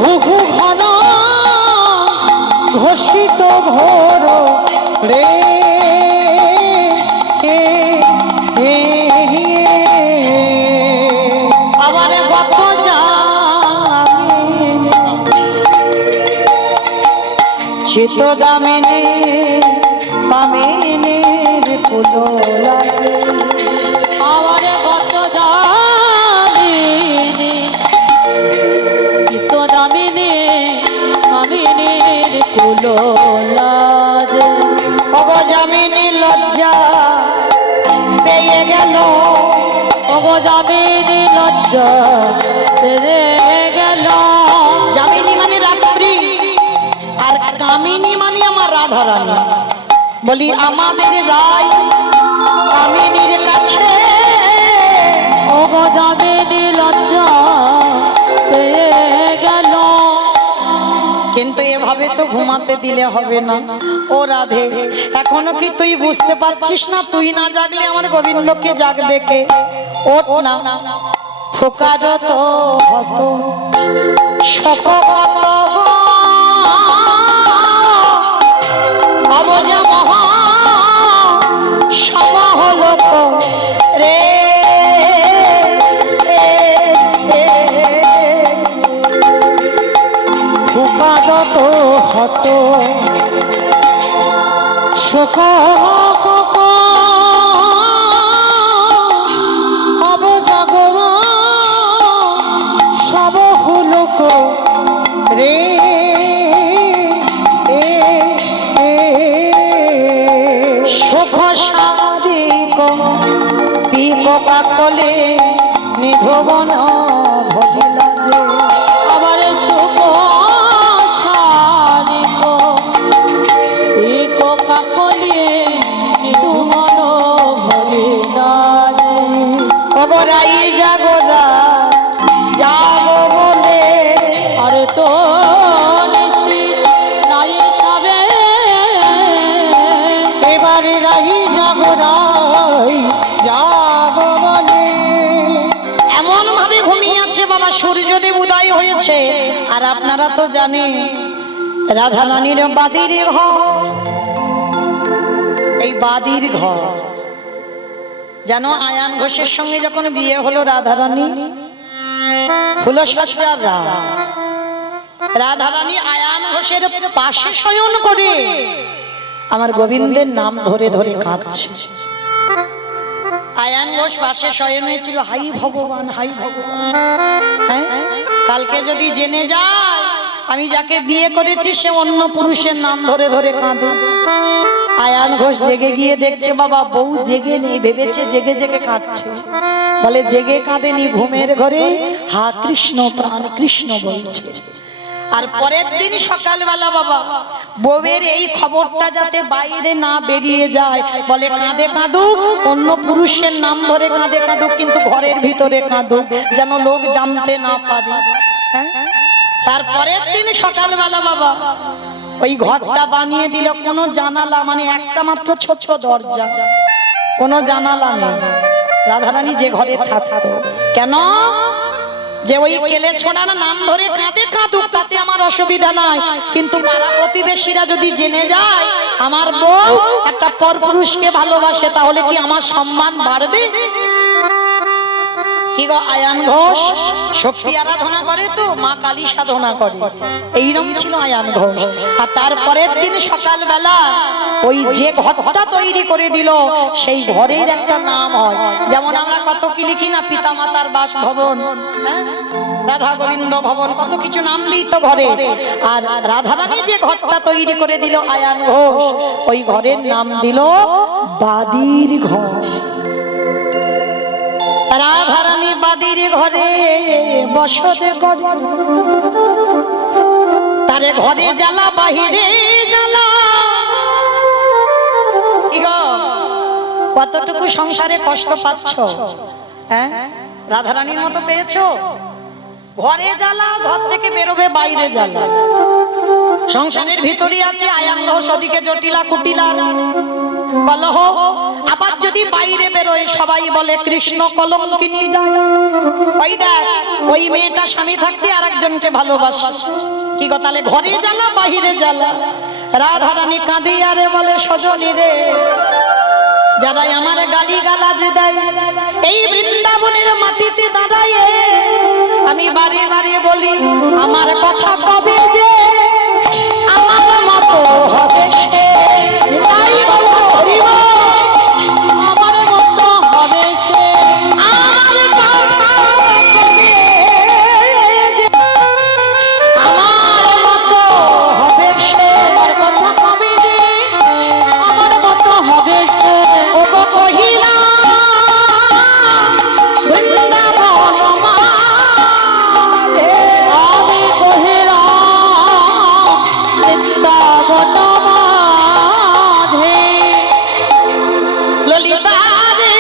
ঘুঘু ঘন ঘোষিত ঘোর রে আবার গত চিত দামিনী পামিনী ফুলো লাগে। আমার কত দামিনী চিত্ত দামিনী কামিনীর কুলো লাজে। ওগো যামিনী লজ্জা পেয়ে গেল, ওগো দামিনী লজ্জা তেরে গেল। যামিনী মানে রাত্রি আর কামিনী মানে আমার রাধা রানী। বলি আমাদের রায় কামিনীর কাছে, ওগো দামিনী লজ্জা তেরে গেল। কিন্তু এভাবে তো ঘুমাতে দিলে হবে না। ও রাধে এখনো কি তুই বুঝতে পারছিস না তুই না জাগলে আমার গোবিন্দকে জাগবে কে? ওঠ না ফোকার তো হত শতকত অবজ মহা সমহলোক রে ফুকাদত হত শোক অবজগর সব হুলক রে সুখ সারিক পিক কাকলে নিধবন ভজিলা যে। আবার সুখ সারিক এক কাকলিয়ে নিধু মন ভরে দারে। অগরাই জাগরা যাব বলে আর তো নিশি নাই সবে এবারে রাহি জাগরাই যাব বলে। এমন ভাবে ঘুমিয়ে আছে বাবা, সূর্যদেব উদয় হয়েছে। আর আপনারা তো জানেন রাধা রানীর বাদির ঘর, এই বাদির ঘর যেন আয়ান ঘোষের সঙ্গে যখন বিয়ে হলো রাধা রানী ফুলসজ্জার রাত, রাধা রানী আয়ান ঘোষের পাশে শয়ন করে আমার গোবিন্দের নাম ধরে ধরে কাঁদছে। আয়ান ঘোষ পাশে শয়ন হয়েছিল, হাই ভগবান হাই ভগবান। হ্যাঁ, কালকে যদি জেনে যায় আমি যাকে বিয়ে করেছি সে অন্য পুরুষের নাম ধরে ধরে কাঁদে। আয়ান ঘোষ জেগে গিয়ে দেখছে বাবা বউ জেগে নেই, ভেবেছে জেগে জেগে কাঁদছে। বলে জেগে কাঁদেনি, ঘুমের ঘরে হা কৃষ্ণ প্রাণ কৃষ্ণ বলছে। আর পরের দিন সকালবেলা বাবা বউয়ের এই খবরটা যাতে বাইরে না বেরিয়ে যায়, বলে কাঁদে কাঁদুক, অন্য পুরুষের নাম ধরে কাঁদে কাঁদুক, কিন্তু ঘরের ভিতরে কাঁদুক, যেন লোক জানতে না পারে। হ্যাঁ, তারপরের দিন সকালবেলা বাবা ওই ঘরটা বানিয়ে দিল, কোনো জানালা মানে একটা মাত্র ছোট দরজা, কোনো জানালা নেই। রাধারানী যে ঘরে থাকতো, কেন যে ওই কেলে ছোড়ার নাম ধরে কাঁদে কাঁদুক, তাতে আমার অসুবিধা নাই, কিন্তু পাড়া প্রতিবেশীরা যদি জেনে যায় আমার বউ একটা পরপুরুষকে ভালোবাসে তাহলে কি আমার সম্মান বাড়বে? কি গো আয়ান ঘোষ শক্তি আরাধনা করে তো মা কালী সাধনা করে, এইরকম ছিল আয়ান ঘোষ। আর তারপরের দিন সকালবেলা ওই যে ঘরটা তৈরি করে দিল সেই ঘরের একটা নাম হয়, যেমন আমরা কত কি লিখি না, পিতা মাতার বাসভবন, হ্যাঁ? রাধা গোবিন্দ ভবন, কত কিছু নাম দিই তো ঘরে। আর রাধারানী যে ঘরটা তৈরি করে দিল আয়ান ঘোষ, ওই ঘরের নাম দিল বাদির ঘর। রাধারানী বাদির ঘরে বসতে করে, তারে ঘরে জ্বালা বাহিরে জ্বালা। কতটুকু সংসারে কষ্ট পাচ্ছ, হ্যাঁ? রাধারানীর মতো পেয়েছো? ঘরে জ্বালা, ঘর থেকে বেরোবে বাইরে জ্বালা। সংসারের ভিতরে আছে আয়ান ঘোষ, ওদিকে জটিলা কুটিলা কলহ। আবার যদি বাইরে বেরোয় সবাই বলে কৃষ্ণ কলঙ্কিনী যায়। ওই দেখ ওই মেয়েটা স্বামী থাকতে আর একজনকে ভালোবাসে, কি গো তাহলে ঘরে জ্বালা বাহিরে জ্বালা। রাধারানী কাঁদে আরে বলে সজনী রে, যারাই আমার গালি গালাজ দেয় এই বৃন্দাবনের মাটিতে দাঁড়ায়, আমি বারে বারে বলি আমার কথা কবে যে আমার মতো হবে সে, তাই বলো হরিব আমার মতো হবে সে, আমার কথা কবে যে আমার মতো হবে সে, আমার কথা হবে যে আমার মতো হবে সে। ও গো কহিলা বৃন্দাবন মাঝে, আমি কহিলাম বৃন্দাবন মাঝে, ললিতা রে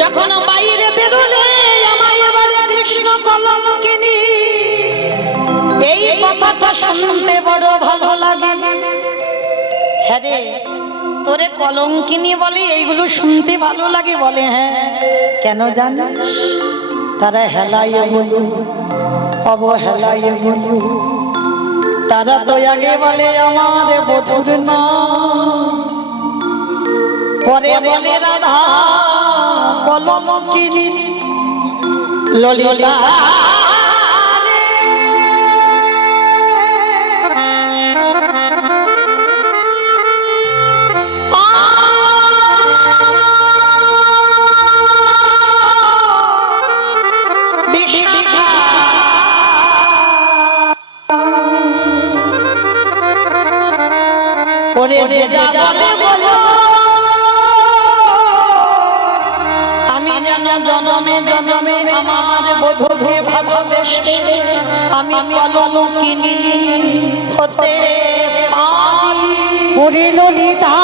যখন বাইরে বেরোলে আমায় এবারে কৃষ্ণ কলঙ্কিনী, এই কথাটা শুনতে বড় ভালো লাগে। হ্যাঁ রে, তোরে কলঙ্কিনী বলে এইগুলো শুনতে ভালো লাগে? বলে হ্যাঁ। কেন জানিস? তারা হেলায় বলু অবহেলায় বলু, তারা তো আগে বলে আমার বধুর না, পরে বলে রাধা কলঙ্কিনী। ললিতা ওরে যে যা বলে বলো, আমি যেন জনমে জনমে আমার বধূকে ভালোবেসে আমি কলঙ্কিনী হতে পারি। ওরে ললিতা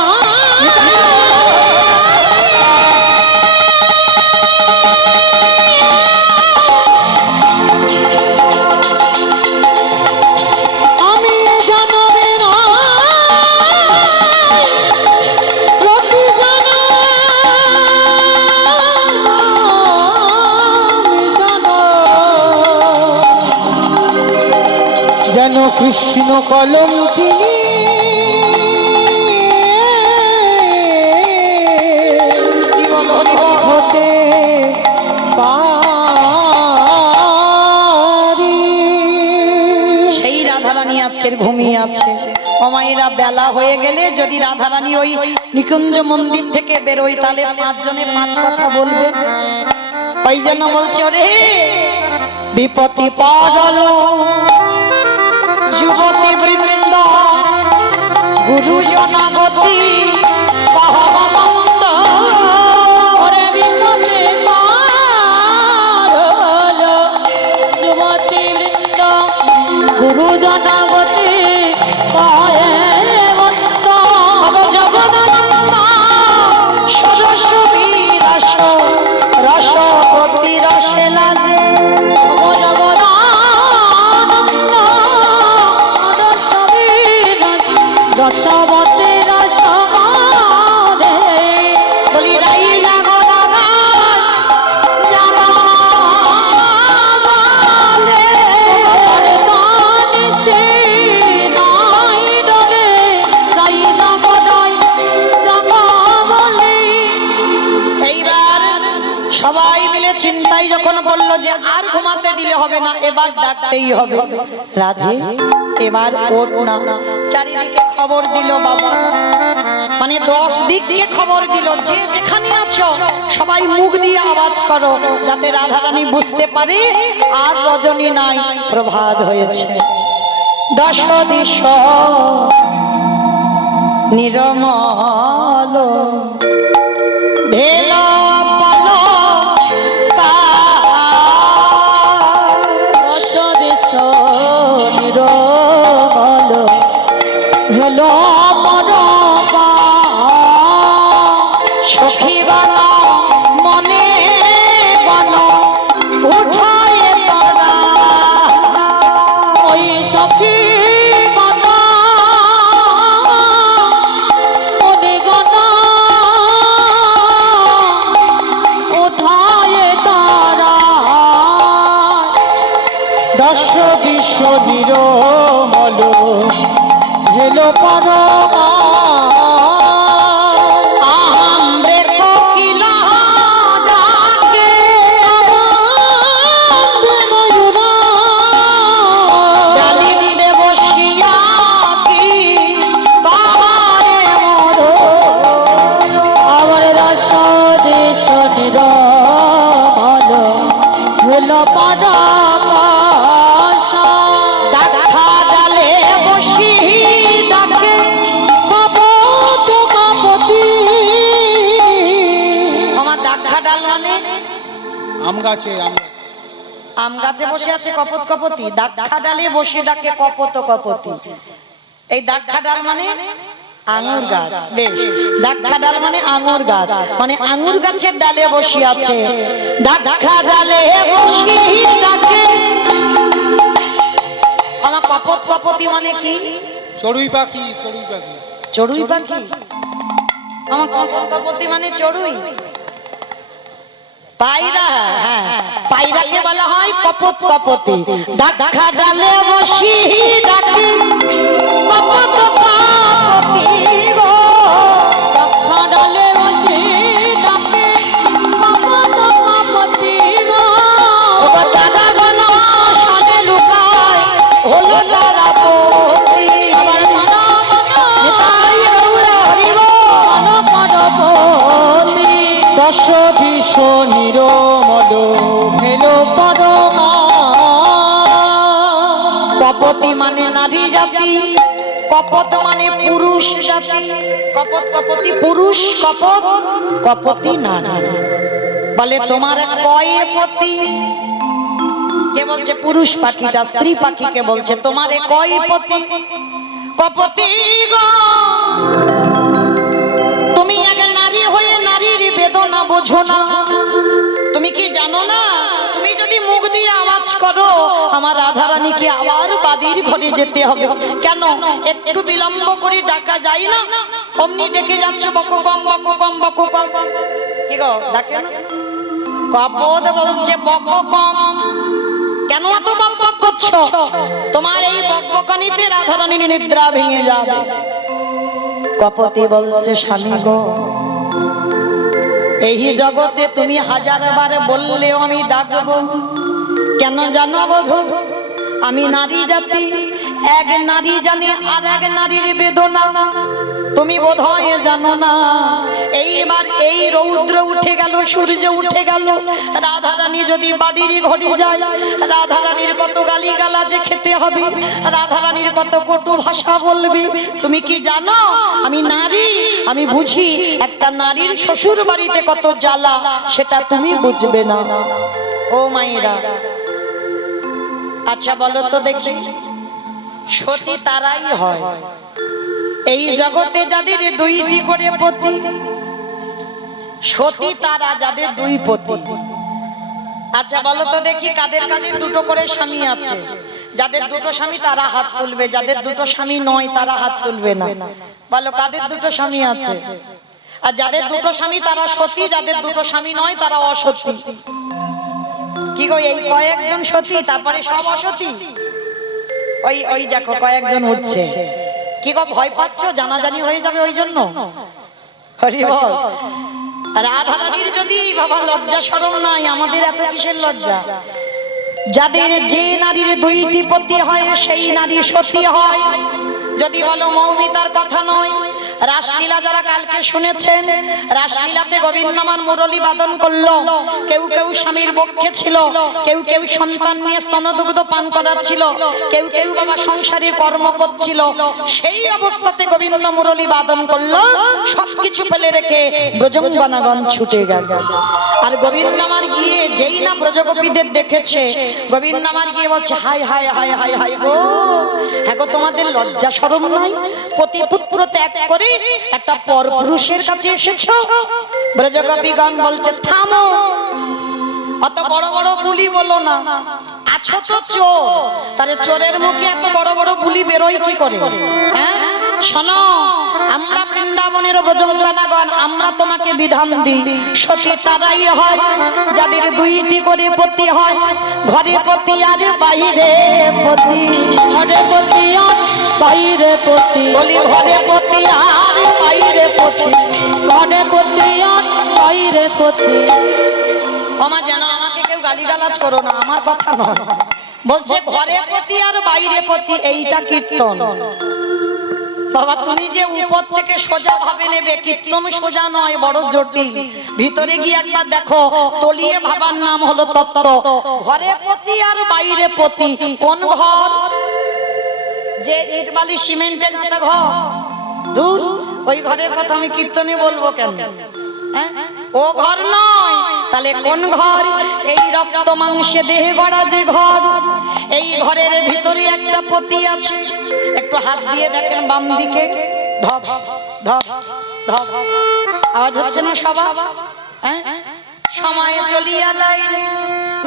আমি জনমে না প্রতি যেন কৃষ্ণ কলঙ্কিনী হতে পারি। সেই রাধারানী আজকের ঘুমিয়ে আছে। অমায়েরা বেলা হয়ে গেলে যদি রাধারানী ওই নিকুঞ্জ মন্দির থেকে বেরোয় তাহলে পাঁচজনে পাঁচ কথা বলবে। ওই জন্য বলছে ওরে বিপত্তি পড়ল যুবতী বৃন্দ গুরুজনাগতি পাহমন্দ, ওরে বিপদে পার হলো যুবতী বৃন্দ গুরুজনাগতি পায়ে বন্ধ। জগন্নাথ সরস বিরাস রসপতি রসে লাগে। ও জগদানন্দ রসবতী রসগানে, বলি রাই লাগো রাধা জানা বলে। ওরে গানে সে নাই ডরে, রাই না গদাই হবে না, এবার ডাকতেই হবে। রাধে এবার ওঠ না। চারিদিকে খবর দিল বাবা, মানে 10 দিককে খবর দিল, যে যেখানে আছো সবাই মুখ দিয়ে আওয়াজ করো, যাতে রাধারানী বুঝতে পারে আর রজনী নাই, প্রভাত হয়েছে। 10 দিশ নিরমল ভেল পল দশ দেশ নিরমল হলো মনোবা সখীগণ মনে গণ উঠায় তারা, ওই সখী গণ মনে গণ উঠায় তারা 10 দিশ নিরমল হেল পরমা আমরে কোকিলা ডাকে ডালিতে বসিয়া কি বারে মরো, আমার রস দেশ নিরমল হলো পরমাশা দেখা ডালে বসি ডাকে কপত কাপতি আমার দেখা ডাল মানে আম গাছে আম গাছে বসে আছে কপত কপতি, দাক্ষা ডালে বসে ডাকে কপত কপতি। এই দাক্ষা ডাল মানে আঙুর গাছ। বেশ, দাক্ষা ডাল মানে আঙুর গাছ, মানে আঙুর গাছের ডালে বসে আছে। দাক্ষা ডালে বসে ডাকে আমার কপত কপতি মানে কি? চড়ুই পাখি চড়ুই পাখি চড়ুই পাখি। আমার কপত কপতি মানে চড়ুই পায়রা। হ্যাঁ, পায়রাকে বলা হয় কপত কপতি। দাক্ষা ডালে বসি ডাকে কপত কপতি গো, দক্ষা ডালে বসে ডাকে কপত কপতি গো। ও দাদা গণ সাজে লুকায় হলো তারা পতি। আবার মানা মানা নিতাই গৌরা হরি বল। পরপতি 10 দিশ নিরমল হেল পরমা কপতি মানে নারী জাতি, কপত মানে পুরুষ জাতি। কপত কপতি পুরুষ, কপত কপতি নারী। বলে তোমার কয় পতি? কে বলছে? পুরুষ পাখিটা স্ত্রী পাখিকে বলছে তোমারে কয় পতি? কপতি গো, তুমি আগে নারী হয়ে নারীর বেদনা বোঝো না। তুমি কি জানো না, তুমি যদি মুখ দিয়ে আওয়াজ করো আমার রাধারানীকে আবার বাদির ঘরে যেতে হবে। কেন? একটু বিলম্ব করে ডাকা যায় না? অমনি ডেকে যাচ্ছ বকো কম বকো কম বকো কম। কি গো ডাকে না? কপদ বলছে বকো কম। কেন এত বকবক করছো? তোমার এই বকবকানিতে রাধারানীর নিদ্রা ভেঙে যাবে। কপতি বলছে স্বামী গো, এই জগতে তুমি 1000বার বললেও আমি ডাকবো। কেন জানো বধূ? আমি নারী জাতি, এক নারী জানে আর এক নারীর বেদনা। তুমি বোধহয় জানো না। এইবার এই রৌদ্র উঠে গেল, সূর্য উঠে গেল, রাধারানী যদি বাদির ঘরে যায়, রাধারানীর কত গালিগালাজ খেতে হবে, রাধারানীর কত কটু ভাষা বলবে। তুমি কি জানো? আমি নারী, আমি বুঝি একটা নারীর শ্বশুর বাড়িতে কত জ্বালা, সেটা তুমি বুঝবে না। ও মায়েরা, আচ্ছা বলো তো দেখি, সতী তারাই হয় এই জগতে যাদের 2টি করে পতি। সতী তারা যাদের 2 পতি। আচ্ছা বলো তো দেখি, কাদের কাদের 2টো করে স্বামী আছে? যাদের 2টো স্বামী তারা হাত তুলবে, যাদের 2টো স্বামী নয় তারা হাত তুলবে না। বলো কাদের 2টো স্বামী আছে? আর যাদের 2টো স্বামী তারা সতী, যাদের 2টো স্বামী নয় তারা অসতী। কি গো, এই কয়েকজন সতী, তারপরে সব অসতী? ওই ওই দেখো কয়েকজন উঠছে। কি গো ভয় পাচ্ছ? জানাজানি হয়ে যাবে ওই জন্য? হরি বল। রাধারানীর যদি বাবা লজ্জা শরম নাই, আমাদের এত কিসের লজ্জা? যাদের যে নারীর দুইটি পতি হয় সেই নারী সতী হয়। যদি বলো মৌমিতার কথা নয়, রাসলীলা যারা কালকে শুনেছেন, রাসলীলাতে গোবিন্দ আমার মুরলী বাদন করলো। কেউ কেউ স্বামীর পক্ষে ছিল, কেউ কেউ সন্তান নিয়ে স্তনদুগ্ধ পান করাচ্ছিল, কেউ কেউ বাবা সংসারের কর্ম করছিল। সেই অবস্থাতে গোবিন্দ মুরলী বাদন করলো, সবকিছু ফেলে রেখে ব্রজঙ্গনাগণ ছুটে গেল। আর গোবিন্দ আমার গিয়ে যেই না ব্রজগোপীদের দেখেছে, গোবিন্দ আমার গিয়ে বলছে হাই হাই হাই হাই হাই গো, হ্যাঁ গো, তোমাদের লজ্জা শরম নাই? পতি পুত্র ত্যাগ করে একটা পর পুরুষের কাছে এসেছো। ব্রজগোপীগণ বলছে থামো, অত বড় বড় বুলি বলো না, আছো তো চোর, তাহলে চোরের মুখে এত বড় বড় বুলি বেরোয় কি করে? হ্যাঁ শোনো, আমরা বৃন্দাবনের ব্রজঙ্গনাগণ, আমরা তোমাকে বিধান দিই, সতী তারাই হয় যাদের দুইটি করে পতি হয়। ঘরে পতি আর বাইরে পতি, ঘরে পতি আর বাইরে পতি, বলি ঘরে পতি আর বাইরে পতি, ঘরে পতি আর বাইরে পতি। ক্ষমা যেন আমাকে কেউ গালিগালাজ করো না, আমার কথা নয়। বলছে ঘরে পতি আর বাইরে পতি, এইটা কীর্তন। বাবা তুমি যে উপর থেকে সোজা ভাবে নেবে, কীর্তন সোজা নয়, বড় জটিল। ভিতরে গিয়ে একবার দেখো, তলিয়ে ভাবার নাম হলো তত্ত্ব। ঘরে পতি আর বাইরে পতি, কোন ঘর? যে ইট বালি সিমেন্টের গাঁথা ঘর, দূর, ওই ঘরের কথা আমি কীর্তনে বলবো কেন? হ্যাঁ, ও ঘর নয়, তাহলে কোন ঘর? এই রক্ত মাংসে দেহে গড়া যে ঘর, এই ঘরের ভিতরে একটা পতি আছে। একটু হাত দিয়ে দেখেন বাম দিকে, ধপ ধপ ধপ, আওয়াজ হচ্ছে না সবার? হ্যাঁ, সময় চলিয়া যায়,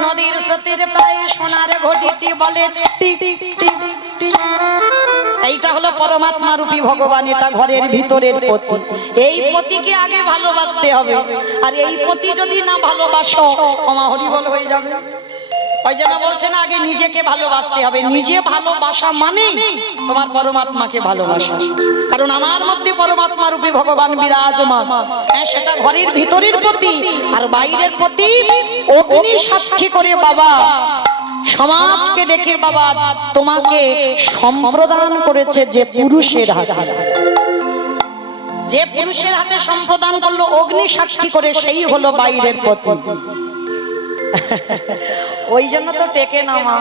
নদীর স্রোতের প্রায় সোনার ঘটিটি বলে টিক টিক টিক টিক। এইটা হলো পরমাত্মা রূপী ভগবান, এটা ঘরের ভিতরের পতি। এই পতিকে আগে ভালোবাসতে হবে, আর এই পতি যদি না ভালোবাসো ক্ষমা হরিবল হয়ে যাবে। ওই জন্য বলছেন আগে নিজেকে ভালোবাসতে হবে। নিজে ভালোবাসা মানে তোমার পরমাত্মাকে ভালোবাসা, কারণ আমার মধ্যে পরমাত্মা রূপী ভগবান বিরাজমান। হ্যাঁ, সেটা ঘরের ভিতরের পতি, আর বাইরের পতি অগ্নি সাক্ষী করে বাবা সমাজকে ডেকে বাবা তোমাকে সম্প্রদান করেছে যে পুরুষের হাতে, যে পুরুষের হাতে সম্প্রদান করলো অগ্নি সাক্ষী করে, সেই হলো বাইরের পতি। ওই জন্য তো টেকে না মা,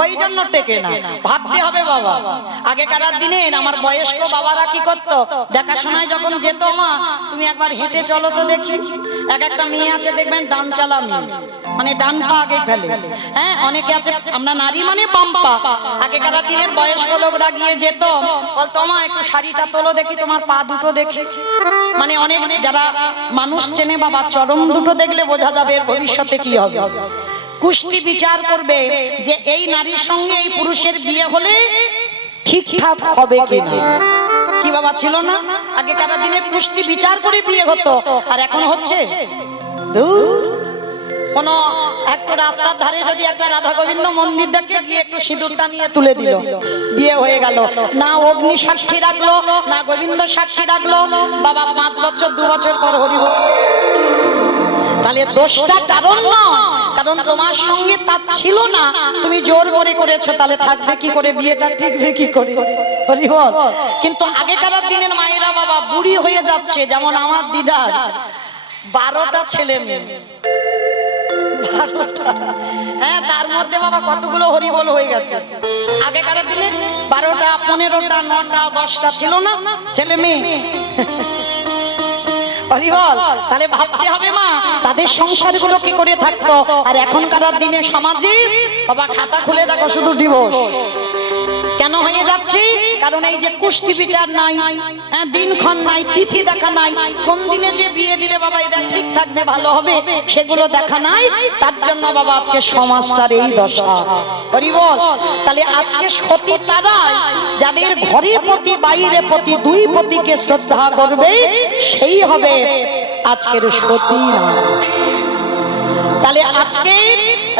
ওই জন্য টেকে না। ভাবতে হবে বাবা, আগেকার দিনে আমার বয়স্ক বাবারা কি করতো, দেখাশোনায় যখন যেত, মা তুমি একবার হেঁটে চলো তো দেখি। এক একটা মেয়ে আছে দেখবেন ডান চালা মেয়ে, মানে ডান পা আগে ফেলে। হ্যাঁ, অনেকে আছে আমরা নারী মানে বাম পা। আগেকার দিনের বয়স্ক লোকরা গিয়ে যেত, বলতো মা একটু শাড়িটা তোলো দেখি, তোমার পা দুটো দেখি। মানে অনেক যারা মানুষ চেনে বাবা, চরম দুটো দেখলে বোঝা যাবে এর ভবিষ্যতে কি হবে। কুষ্টি বিচার করবে যে এই নারীর সঙ্গে এই পুরুষের বিয়ে হলে ঠিকঠাক হবে কিনা। কি বাবা ছিল না আগেকার দিনে কুষ্টি বিচার করে বিয়ে হতো, আর এখন হচ্ছে কোন একটা রাস্তার ধারে যদি একটা রাধা গোবিন্দ মন্দির দেখে গিয়ে একটু সিঁদুরটা নিয়ে তুলে দিল, বিয়ে হয়ে গেল। না অগ্নি সাক্ষী রাখলো, না গোবিন্দ সাক্ষী রাখলো, বাবা 5 বছর 2 বছর পর হরিব। তাহলে দোষটা কারণ নয়, কারণ তোমার সঙ্গে তা ছিল না, তুমি জোর করে করেছো, তাহলে থাকবে কি করে, বিয়েটা টিকবে কি করে? হরিবল। কিন্তু আগেকার দিনের মায়েরা বাবা বুড়ি হয়ে যাচ্ছে, যেমন আমার দিদার 12টা ছেলে মেয়ে, 12টা। হ্যাঁ, তার মধ্যে বাবা কতগুলো হরিবল হয়ে গেছে। আগেকার দিনে 12টা 15টা 9টা 10টা ছিল না ছেলে মেয়ে। হরিবল। তাহলে ভাবতে হবে মা তাদের সংসারগুলো কি করে থাকতো, আর এখনকার দিনে সমাজে বাবা খাতা খুলে দেখো শুধু ডিভোর্স। কেন হয়ে যাচ্ছে? কারণ এই যে কুষ্টি বিচার নাই, হ্যাঁ দিনক্ষণ নাই, তিথি দেখা নাই, কোন দিনে যে বিয়ে দিলে বাবা এটা ঠিক থাকবে, ভালো হবে, সেগুলো দেখা নাই। তার জন্য বাবা আজকে সমাজটার এই দশা। হরিবল। তাহলে আজকে সতী তারাই যাদের ঘরে পতি বাইরে পতি, দুই পতিকে শ্রদ্ধা করবে, সেই হবে আজকের সতী নারী। তাহলে আজকে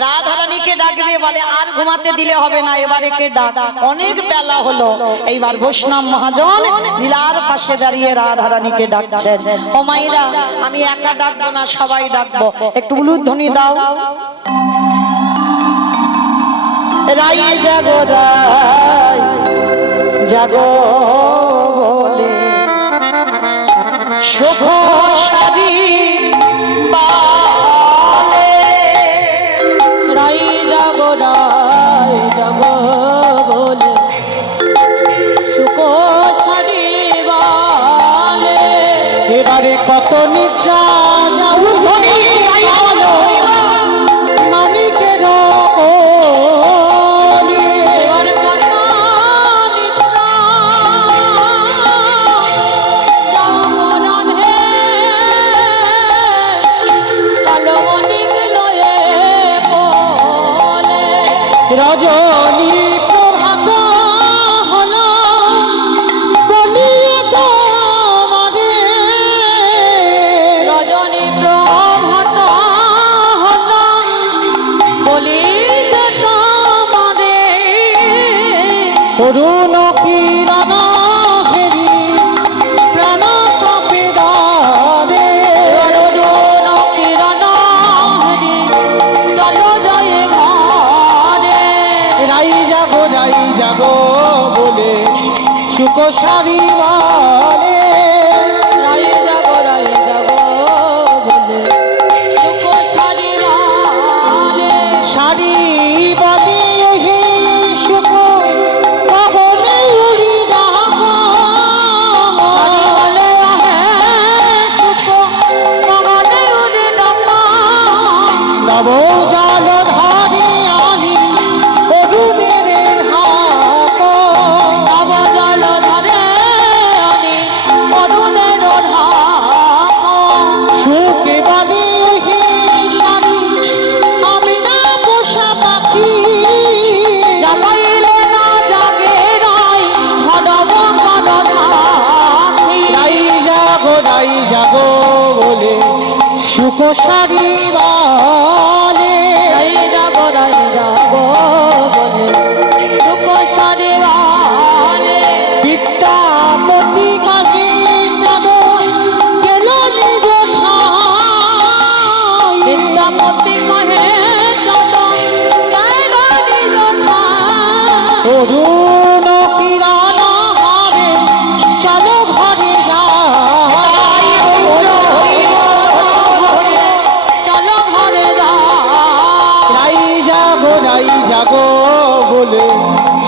রাধারানীকে ডাকবে, বলে আর ঘুমাতে দিলে হবে না, এবারে কে ডাক, অনেক বেলা হলো। এইবার বৈষ্ণব মহাজন লীলার পাশে দাঁড়িয়ে রাধারানীকে ডাকছেন। ও মাইরা, আমি একা ডাকবো না, সবাই ডাকবো, একটু উলুধ্বনি দাও। রাই জাগো রাই জাগো বলে সুখ সারি বালে রাই জাগো বলে সুখ সারি বালে। এবারে কত নিদ্রা যাও মানিকের কোলে। এবার কথা নিদ্রা জাগরণে কালো মণিক লয়ে বলে। রজনী প্রভাত হলো বলিয়ে তোমারে। রজনী প্রভাত হলো বলি তোমারে। অরুণ কিরণ ঘেরি প্রাণ তপে দারে। অরুণ কিরণ হরি চলো জয় ঘরে। রাই জাগো বলে সুখ সারি বালে। রাই জাগো বলে সুখ সারি বালে। সারি বলে হে সুখ গগনে উড়ি রাখো। হরি বলে আহে সুখ গগনে উড়ি ডাকা। নব জল ধারে আনি অরুণের হাত। নব জল ধরে আনি অরুণের ঢাক। সুখে বলে হে সারি আমি না পোষা পাখি। জাগাইলে না জাগে রাই হরব কর সাথী। রাই জাগো বলে সুখ সারি বালে। রাই জাগো বলে সুখ সারি বালে। বিদ্যাপতি কাশী যাব গেল নিজ ঠাই। বিদ্যাপতি কহে চলো গেল নিজ ঠাই। অরুণ কিরণ হবে চলো ঘরে যাই। চলো ঘরে যাই। রাই জাগো বলে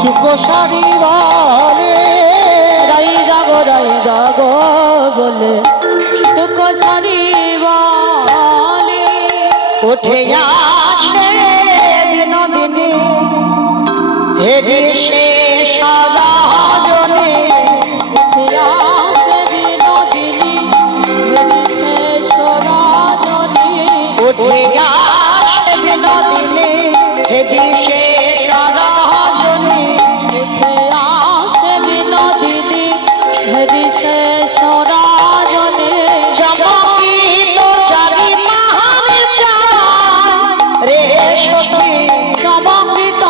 সুখ সারি বালে। রাই জাগো বলে সুখ সারি বালে। উঠে আসে বিনোদিনী হেরি সে সরাজনে। আসে বিনোদিনী হেরি শেষ রজনী। উঠে আসে বিনোদিনী হেরি সে সরাজনে। উঠে আসে বিনোদিনী হেরি শেষ রজনী। চমকিত চারি পাহাড়ে চাঁদ রে সখী। চমকিত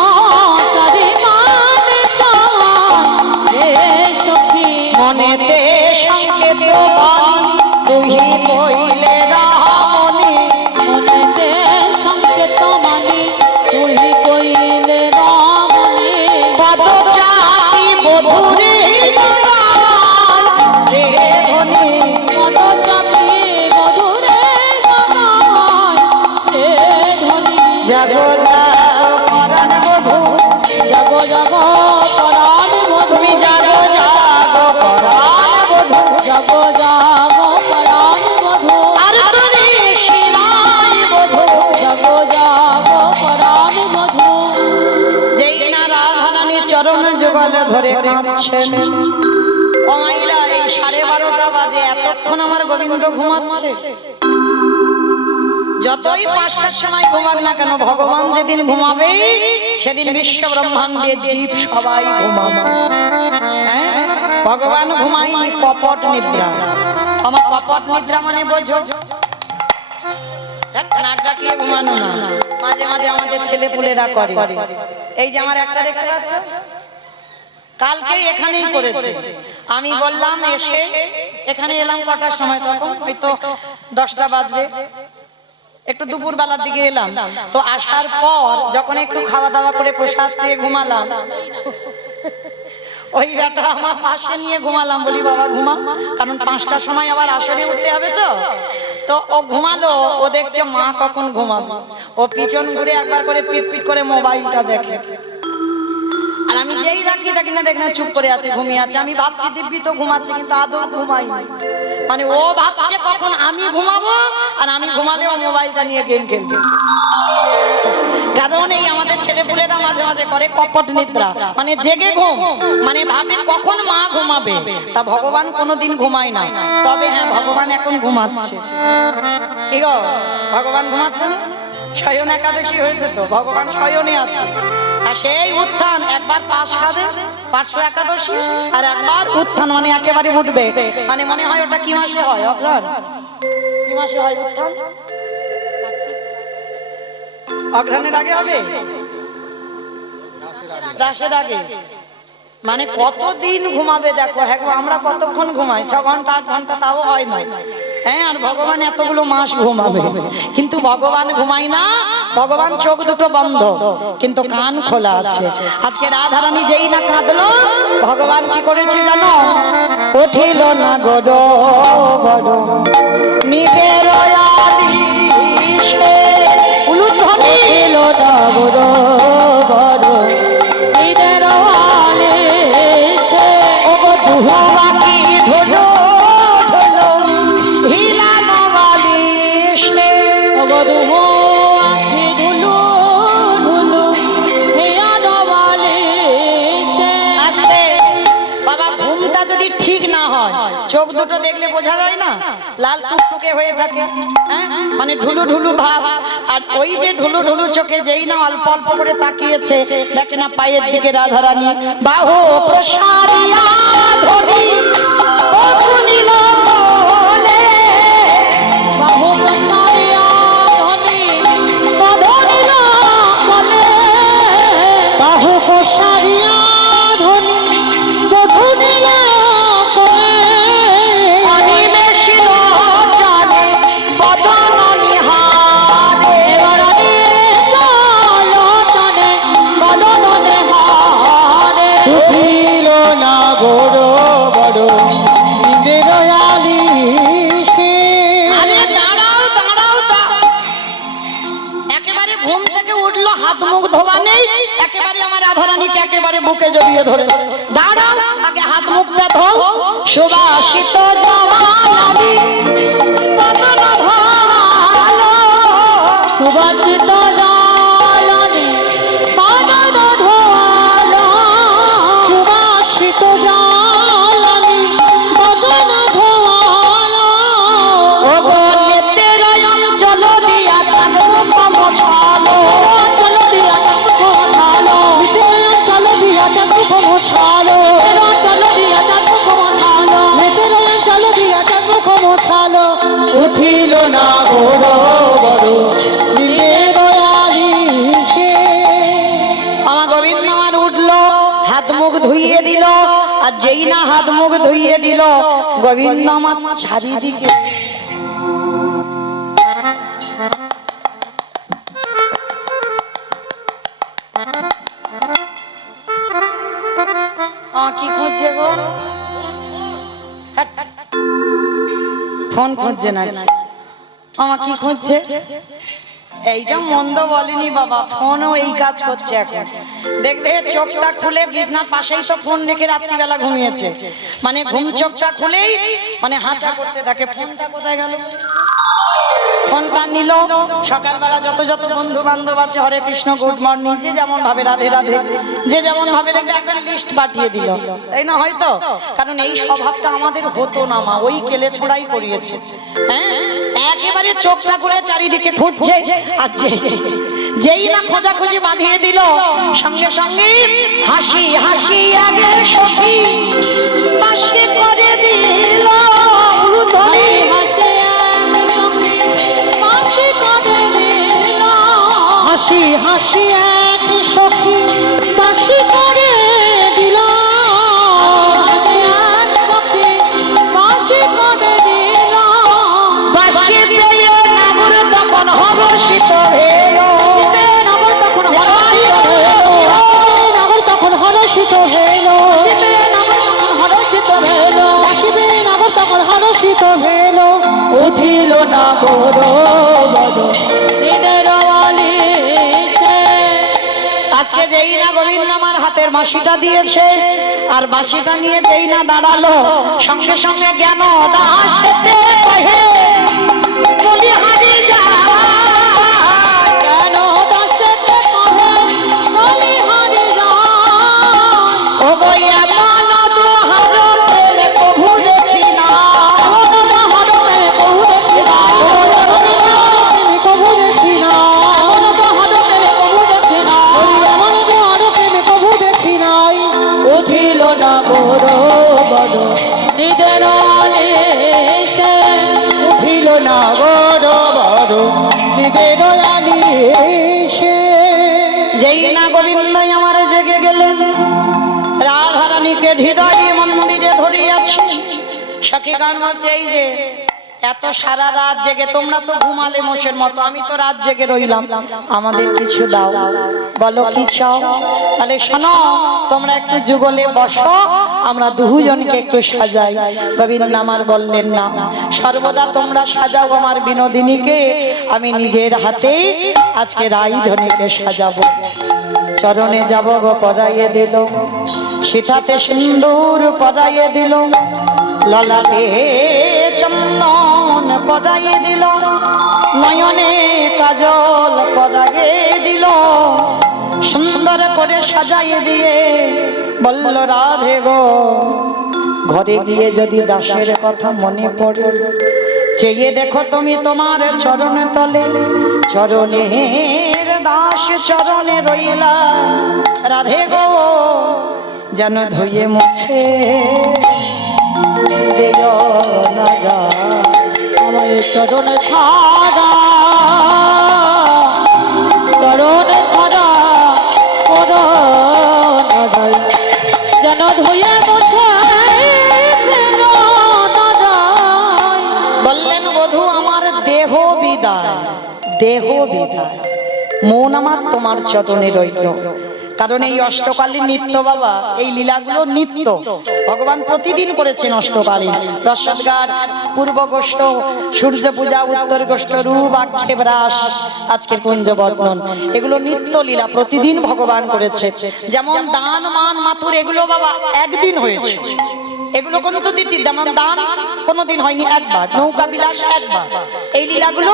চারিমানে চাঁদ রে সখী। মনেতে সংকেত বাণী তুহি কইলে রামনি। মনেতে সংকেত মানি তুই কইলে রামনে। পদ চাকি বধুরে রে ধনি। পদ চাপি মধুরে গায় হে ধ্বনি। জাগো জাগো পরাণ বধূ। জাগো জাগো পরাণ মধু। তুমি জাগো জাগো পরাণ বধূ। জাগো জাগো পরাণ মধু। আর তুমি শিরায় বধূ। জাগো জাগো পরাণ মধু। যেই না রাধারানী চরণ যুগল ধরে কাঁদছেন। ও মাইলা এই 12:30 বাজে এতক্ষণ আমার গোবিন্দ ঘুমাচ্ছে। যতই 5টার সময় ঘুমাক না কেন ভগবান যেদিন ঘুমাবে সেদিন বিশ্ব ব্রহ্মাণ্ডের জীব সবাই ঘুমাবে। হ্যাঁ? ভগবান ঘুমায়নি কপট নিদ্রা। আমার কপট নিদ্রা মানে বোঝো নাক ডাকিয়ে ঘুমানো না। মাঝে মাঝে আমাদের ছেলে পুলেরা করে। এই যে আমার একটা দেখতে পাচ্ছ কালকে এখানেই করেছে। আমি বললাম এসে এখানে এলাম কটার সময়, তখন হয়তো 10টা বাজবে। একটু দুপুর বেলার দিকে এলাম, তো আসার পর যখন একটু খাওয়া দাওয়া করে প্রসাদ পেয়ে ঘুমালাম, ওই রাটা আমার পাশে নিয়ে ঘুমালাম, বলি বাবা ঘুমা, কারণ 5টার সময় আবার আসরে উঠতে হবে। তো ও ঘুমালো, ও দেখছে মা কখন ঘুমাবে, ও পিছন ঘুরে একবার করে পিট পিট করে মোবাইলটা দেখে। আর আমি যেই রাখি দেখি না, দেখ না চুপ করে আছে, ঘুমিয়ে আছে। আমি ভাবছি দিব্যি তো ঘুমাচ্ছে, কিন্তু আদৌ ঘুমাই, মানে ও ভাবছে কখন আমি ঘুমাবো, আর আমি ঘুমালে ও মোবাইলটা নিয়ে গেম খেলবে। কারণ এই আমাদের ছেলেপুলেরা মাঝে মাঝে করে কপট নিদ্রা, মানে জেগে ঘুম, মানে ভাবে কখন মা ঘুমাবে। তা ভগবান কোনোদিন ঘুমায় না, তবে হ্যাঁ ভগবান এখন ঘুমাচ্ছে। কি গো, ভগবান ঘুমাচ্ছে না? শয়ন একাদশী হয়েছে তো, ভগবান শয়নে আছে। আর সেই উত্থান একবার পাশ খাবে, 500 একাদশী, আর একবার উত্থান মানে একেবারে উঠবে। মানে মনে হয় ওটা কি মাসে হয়? অগ্রহায়ণ। কি মাসে হয় উত্থান? অগ্রহায়ণের আগে হবে, রাসের আগে। মানে কতদিন ঘুমাবে দেখো। হ্যাঁ আমরা কতক্ষণ ঘুমাই? 6 ঘন্টা 8 ঘন্টা, তাও হয় না। হ্যাঁ, আর ভগবান এতগুলো মাস ঘুমাবে, কিন্তু ভগবান ঘুমায় না। ভগবান চোখ দুটো বন্ধ, কিন্তু কান খোলা আছে। আজকে রাধারানী যেই না কাঁদলো, ভগবান কি করেছে জানো? উঠিল না গড় বড় নিজের আদিশে, উলুধ্বনি উঠিল না গড় বড় নিজের আলিশে। ওগো দুহাকি ঢোলো ঢোলো হিলানো বালিশে, ওগো দুহাকি ঢোলো ঢোলো হিলানো বালিশে। আস্তে বাবা, ঘুমটা যদি ঠিক না হয়, চোখ দুটো দেখলে বোঝা যায় না, লাল টুকটুকে হয়ে থাকে, হ্যাঁ মানে ঢুলু ঢুলু ভাব। আর ওই যে ঢুলু ঢুলু চোখে যেই না অল্প অল্প করে তাকিয়েছে, দেখে না পায়ের দিকে রাধারানী বাহু প্রসারিয়া ধরি অধুনিল বলে, বাহু প্রসারিয়া ধরি অধুনিল বলে, বাহু প্রসারিয়া ধনি বধুনিল বলে, অনিমেষিল জানে বদন নিহারে, অনিমেষিল জানে বদন নিহারে। উঠিল না গড় বড় নিজের আলিশে। আরে দাঁড়াও দাঁড়াও, একেবারে ঘুম থেকে উঠলো, হাত মুখ ধোয়া নেই, একেবারে আমার রাধারানীকে একেবারে বুকে জড়িয়ে ধরে। দাঁড়াও, আগে হাত মুখটা ধোও। সুবাসিত জবানালি বদন ভালো, সুবাসিত জলানি বদন ভালো, সুবাসিত জালানি বদন ধোয়ালো। ওগো নেত্রের অঞ্চল দিয়া চাঁদরূপম ছালো, অঞ্চল দিয়া চাঁদরূপম ছালো, চল দিয়া চন্দ্রুপ মোছালো, অঞ্চল দিয়া চাঁদরূপম ছালো। মেতের চল দিয়া চন্দ্রুপ মোছালো। উঠিল না গড় বড় নিজের আলিশে। আমার গোবিন্দ আমার উঠলো, হাত মুখ ধুইয়ে দিল, আর যেই না হাত মুখ ধুইয়ে দিল, গোবিন্দ আমার চারিদিকে কি খুঁজছে গো? ফোন খুঁজছে না, আমার কি খুঁজছে? এইটা মন্দ বলেনি বাবা, ফোনও এই কাজ করছে এখন। দেখবে চোখটা খুলে বিছনার পাশেই তো ফোন রেখে রাত্রিবেলা ঘুমিয়েছে, মানে ঘুম চোখটা খুলেই মানে হাঁচা করতে থাকে। ফোনটা কোথায় গেল? ফোনটা নিল, সকালবেলা যত যত বন্ধু বান্ধব আছে, হরে কৃষ্ণ গুড মর্নিং, যে যেমন ভাবে রাধে রাধে, যে যেমন ভাবে দেখবে একটা লিস্ট পাঠিয়ে দিল, তাই না? হয়তো কারণ এই স্বভাবটা আমাদের হতো না, মা ওই কেলে ছোড়াই করিয়েছে। হ্যাঁ, একেবারে চোখটা করে চারিদিকে খুঁজছে, আর যেই না খোঁজাখুঁজি বাঁধিয়ে দিল, সঙ্গে সঙ্গে হাসি হাসি আগে সখী হাসি করে দিল, উলুধ্বনি হাসি আগে সখী হাসি করে দিল, হাসি হাসি এক সখী বাসি করে দিল, হাসি এক সখী হাসি করে দিল। বাসি পেয়ে নামুর তপন হবে সকল হারসিত ভেল উঠিল না গৌরবদ দিনের আলিশে। আজকে যেই না গোবিন্দ আমার হাতের বাঁশিটা দিয়েছে, আর বাঁশিটা নিয়ে যেই না দাঁড়ালো, সঙ্গে সঙ্গে জ্ঞান দাসেতে কহে বলিহারি যায়। কেন দাসেতে কহে বলিহারি যায়। ও গো এমন দুহার প্রেমে প্রভু দেখি না, এমন দুহার প্রেমে প্রভু দেখি না, প্রেমে কভু দেখি না, এমন দুহার প্রেমে প্রভু দেখি না। এমন দুহার প্রেমে কভু দেখি নাই। উঠিল না গৌরবদ দিনের আলিশে। উঠিল না গৌরবদ দিনের আলিশে। যেই না গোবিন্দ আমার জেগে গেলেন, রাধারানীকে হৃদয় মন্দিরে ধরিয়াছে। সখী গান বলছে, এই যে এত সারা রাত জেগে তোমরা তো ঘুমালে মোষের মতো, আমি তো রাত জেগে রইলাম, আমাদের কিছু দাও, বলো কি চাও। তাহলে শোনো, তোমরা একটু যুগলে বসো, আমরা দুজনকে একটু সাজাই। গোবিন্দ আমার বললেন না, সর্বদা তোমরা সাজাও আমার বিনোদিনীকে, আমি নিজের হাতে আজকে রাইধনীকে সাজাবো। চরণে যাব গো পরাইয়ে দিল, সীতাতে সিন্দুর পরাইয়ে দিল, ললাটে চন্দন পরাইয়ে দিল, নয়নে কাজল পরাইয়ে দিল, সুন্দর করে সাজাইয়ে দিয়ে বলল রাধে গো, ঘরে গিয়ে যদি দাসের কথা মনে পড়ে, চেয়ে দেখো তুমি তোমার চরণ তলে, চরণের দাস চরণে রইলা, রাধে গো যেন ধুয়ে মুছে দিও না যায়। আমার চরণ ছাড়া, চরণ ছাড়া করো না যায়। যেন ধুয়ে মুছে দিল না যায়। বললেন বধূ আমার দেহ বিদায়, দেহ বিদায়, মন আমার তোমার চরণে রইল। কারণ এই অষ্টকালীন নিত্য বাবা, এই লীলাগুলো নিত্য ভগবান প্রতিদিন করেছেন। অষ্টকালীন রসদগার, পূর্ব গোষ্ঠ, সূর্য পূজা, উত্তর গোষ্ঠ, রূপ আক্ষেপ রাস, আজকের কুঞ্জ বর্ণন, এগুলো নিত্য লীলা প্রতিদিন ভগবান করেছে। যেমন দান মান মাথুর, এগুলো বাবা একদিন হয়েছে, এগুলো কোন তো দিতি, যেমন দান কোনোদিন হয়নি, একবার, নৌকা বিলাস একবার। এই লীলাগুলো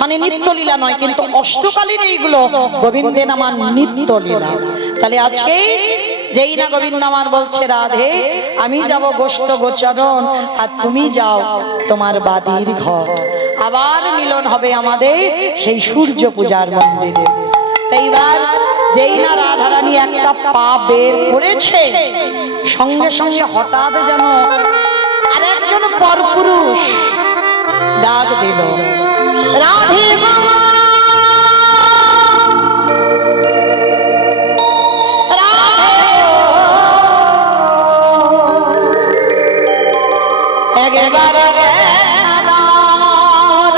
মানে নিত্য লীলা নয়, কিন্তু অষ্টকালীন এইগুলো গোবিন্দের আমার নিত্য লীলা। তাহলে আজকে যেই না গোবিন্দ আমার বলছে রাধে আমি যাব গোষ্ঠ গোচরণ, আর তুমি যাও তোমার বাড়ির ঘর, আবার মিলন হবে আমাদের সেই সূর্য পূজার মন্দিরে। এইবার যেই না রাধারানী একটা পা বের করেছে, সঙ্গে সঙ্গে হঠাৎ যেন আরেকজন পরপুরুষ ডাক দিল, রাধে বাবা, রাধে একবার দেখা দাও,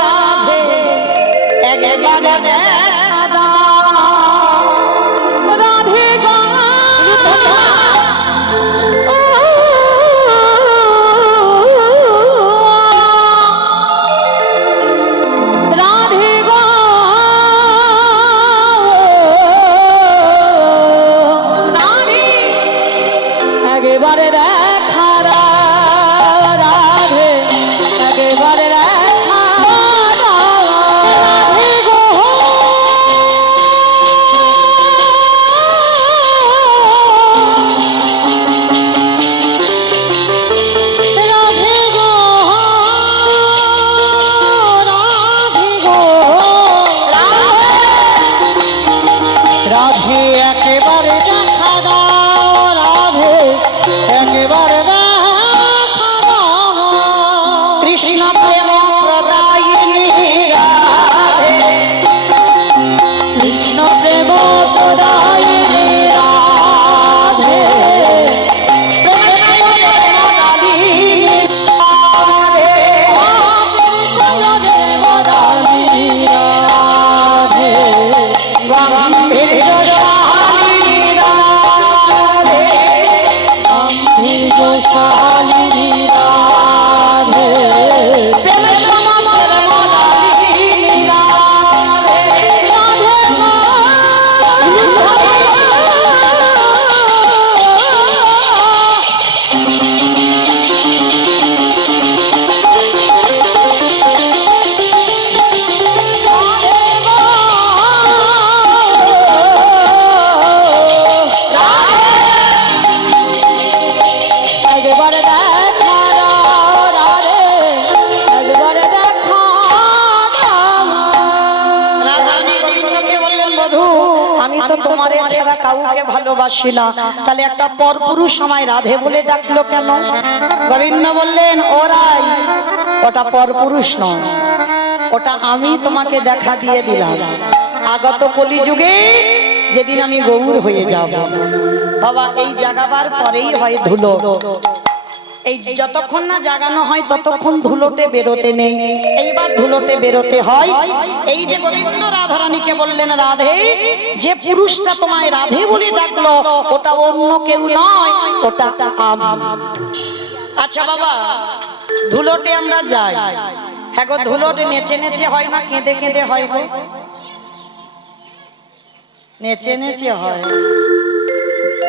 রাধে একবার দেখা দাও, রাধে গো, রাধে গো, রাধে একেবারে দেখা দাও, রাধে কাউকে ভালোবাসি না, তাহলে একটা পরপুরুষ আমায় রাধে বলে ডাকলো কেন? গোবিন্দ বললেন, ওরাই, ওটা পরপুরুষ নয়, ওটা আমি তোমাকে দেখা দিয়ে দিলাম আগত কলিযুগে যেদিন আমি গৌর হয়ে যাব। বাবা এই জাগাবার পরেই হয় ধুলো। এই যতক্ষণ না জাগানো হয় ততক্ষণ ধুলোতে বেরোতে নেই, এইবার ধুলোতে বেরোতে হয়। এই যে গোবিন্দ রাধারানীকে বললেন, রাধে, যে পুরুষটা তোমায় রাধে বলে ডাকলো ওটা অন্য কেউ নয়, ওটা আমি। আচ্ছা বাবা, ধুলোতে আমরা যাই, হ্যাঁ গো, ধুলোতে নেচে নেচে হয় না, কেঁদে কেঁদে হয় গো? নেচে নেচে হয়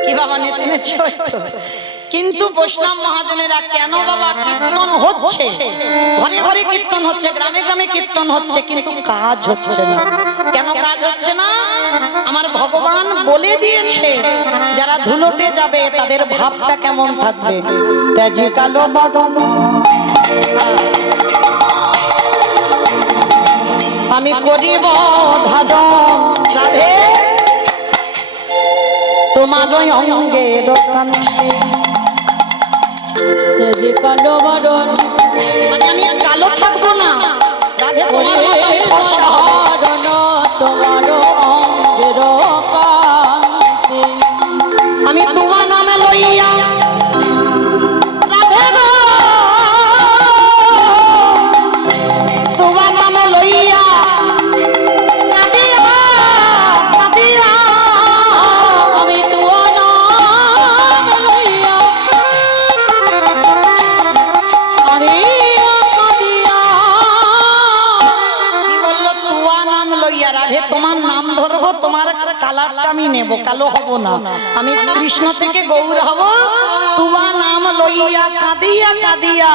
কি বাবা? নেচে নেচে হয় তো। কিন্তু বৈষ্ণব মহাজনেরা কেন বাবা কীর্তন হচ্ছে, ঘরে ঘরে কীর্তন হচ্ছে, গ্রামে গ্রামে কীর্তন হচ্ছে, কিন্তু কাজ হচ্ছে না? কেন কাজ হচ্ছে না? আমার ভগবান বলে দিয়েছে যারা ধুলোতে যাবে তাদের ভাবটা কেমন থাকবে। তেজি কালো বদন আমি করিব ধারণ, রাধে তোমার অঙ্গে দোকানে। তেজি কালো বদন মানে আমি আর কালো থাকবো না, রাধে তোমার মতো আমি ফর্সা হব। বদন তোমার অঙ্গের কান্তি। আমি তোমার নামে লইয়া রাধে গো, তোমার নামে লইয়া কাঁদিয়া কাঁদিয়া আমি তোমার নাম লইয়া কাঁদিয়া। কি বললো? তুয়া নাম লইয়া, রাধে তোমার নাম ধরবো, তোমার কালারটা আমি নেব, কালো হব না, আমি কৃষ্ণ থেকে গৌর হব। তুয়া নাম লইয়া কাঁদিয়া কাঁদিয়া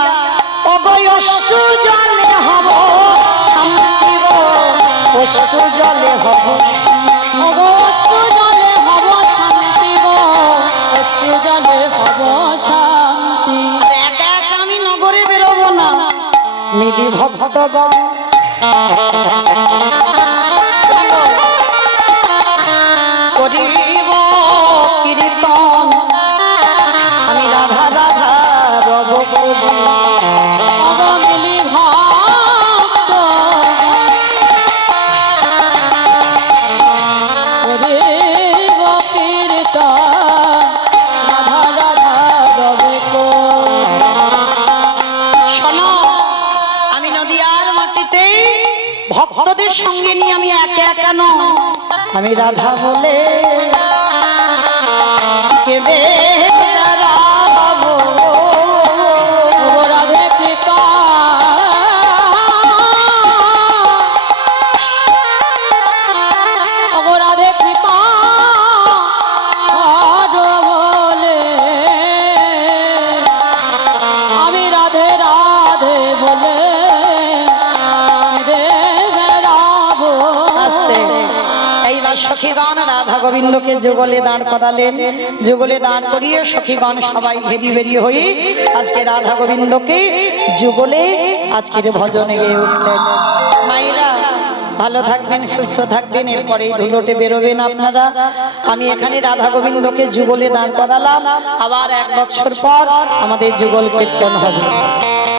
অবয়স্তু জলে হব শান্তি গো, অস্তু জলে হব। ওগো অশ্রু জলে হব শান্তি গো, অশ্রু জলে হব শান্তি। আর একা একা আমি নগরে বেরোবো না, মিলি ভক্তগণ করিব কীর্তন, আমি রাধা রাধা রব কবি। ওগো মিলি ভক্ত করিব কীর্তন, রাধা রাধা রবে গো। শোনো, আমি নদিয়ার মাটিতে ভক্তদের সঙ্গে নিয়ে আমি একা একা নয়, আমি রাধা বলে কেঁদে বেড়াবো। ওগো রাধে কৃপা ওগো রাধে কৃপা করো বলে আমি রাধে রাধে বলে বেড়াবো। আস্তে এইবার সখীগণ রাধা গোবিন্দকে যুগলে দাঁড় করালেন, যুগলে দাঁড় করিয়ে সখীগণ সবাই ঘেরি বেরিয়ে হয়ে আজকে রাধা গোবিন্দকে যুগলে আজকের ভজনে গিয়ে উঠলেন। মায়েরা ভালো থাকবেন, সুস্থ থাকবেন, এরপরে ধুলোটে বেরোবেন আপনারা। আমি এখানে রাধা গোবিন্দকে যুগলে দাঁড় করালাম, আবার 1 বছর পর আমাদের যুগল কীর্তন হবে।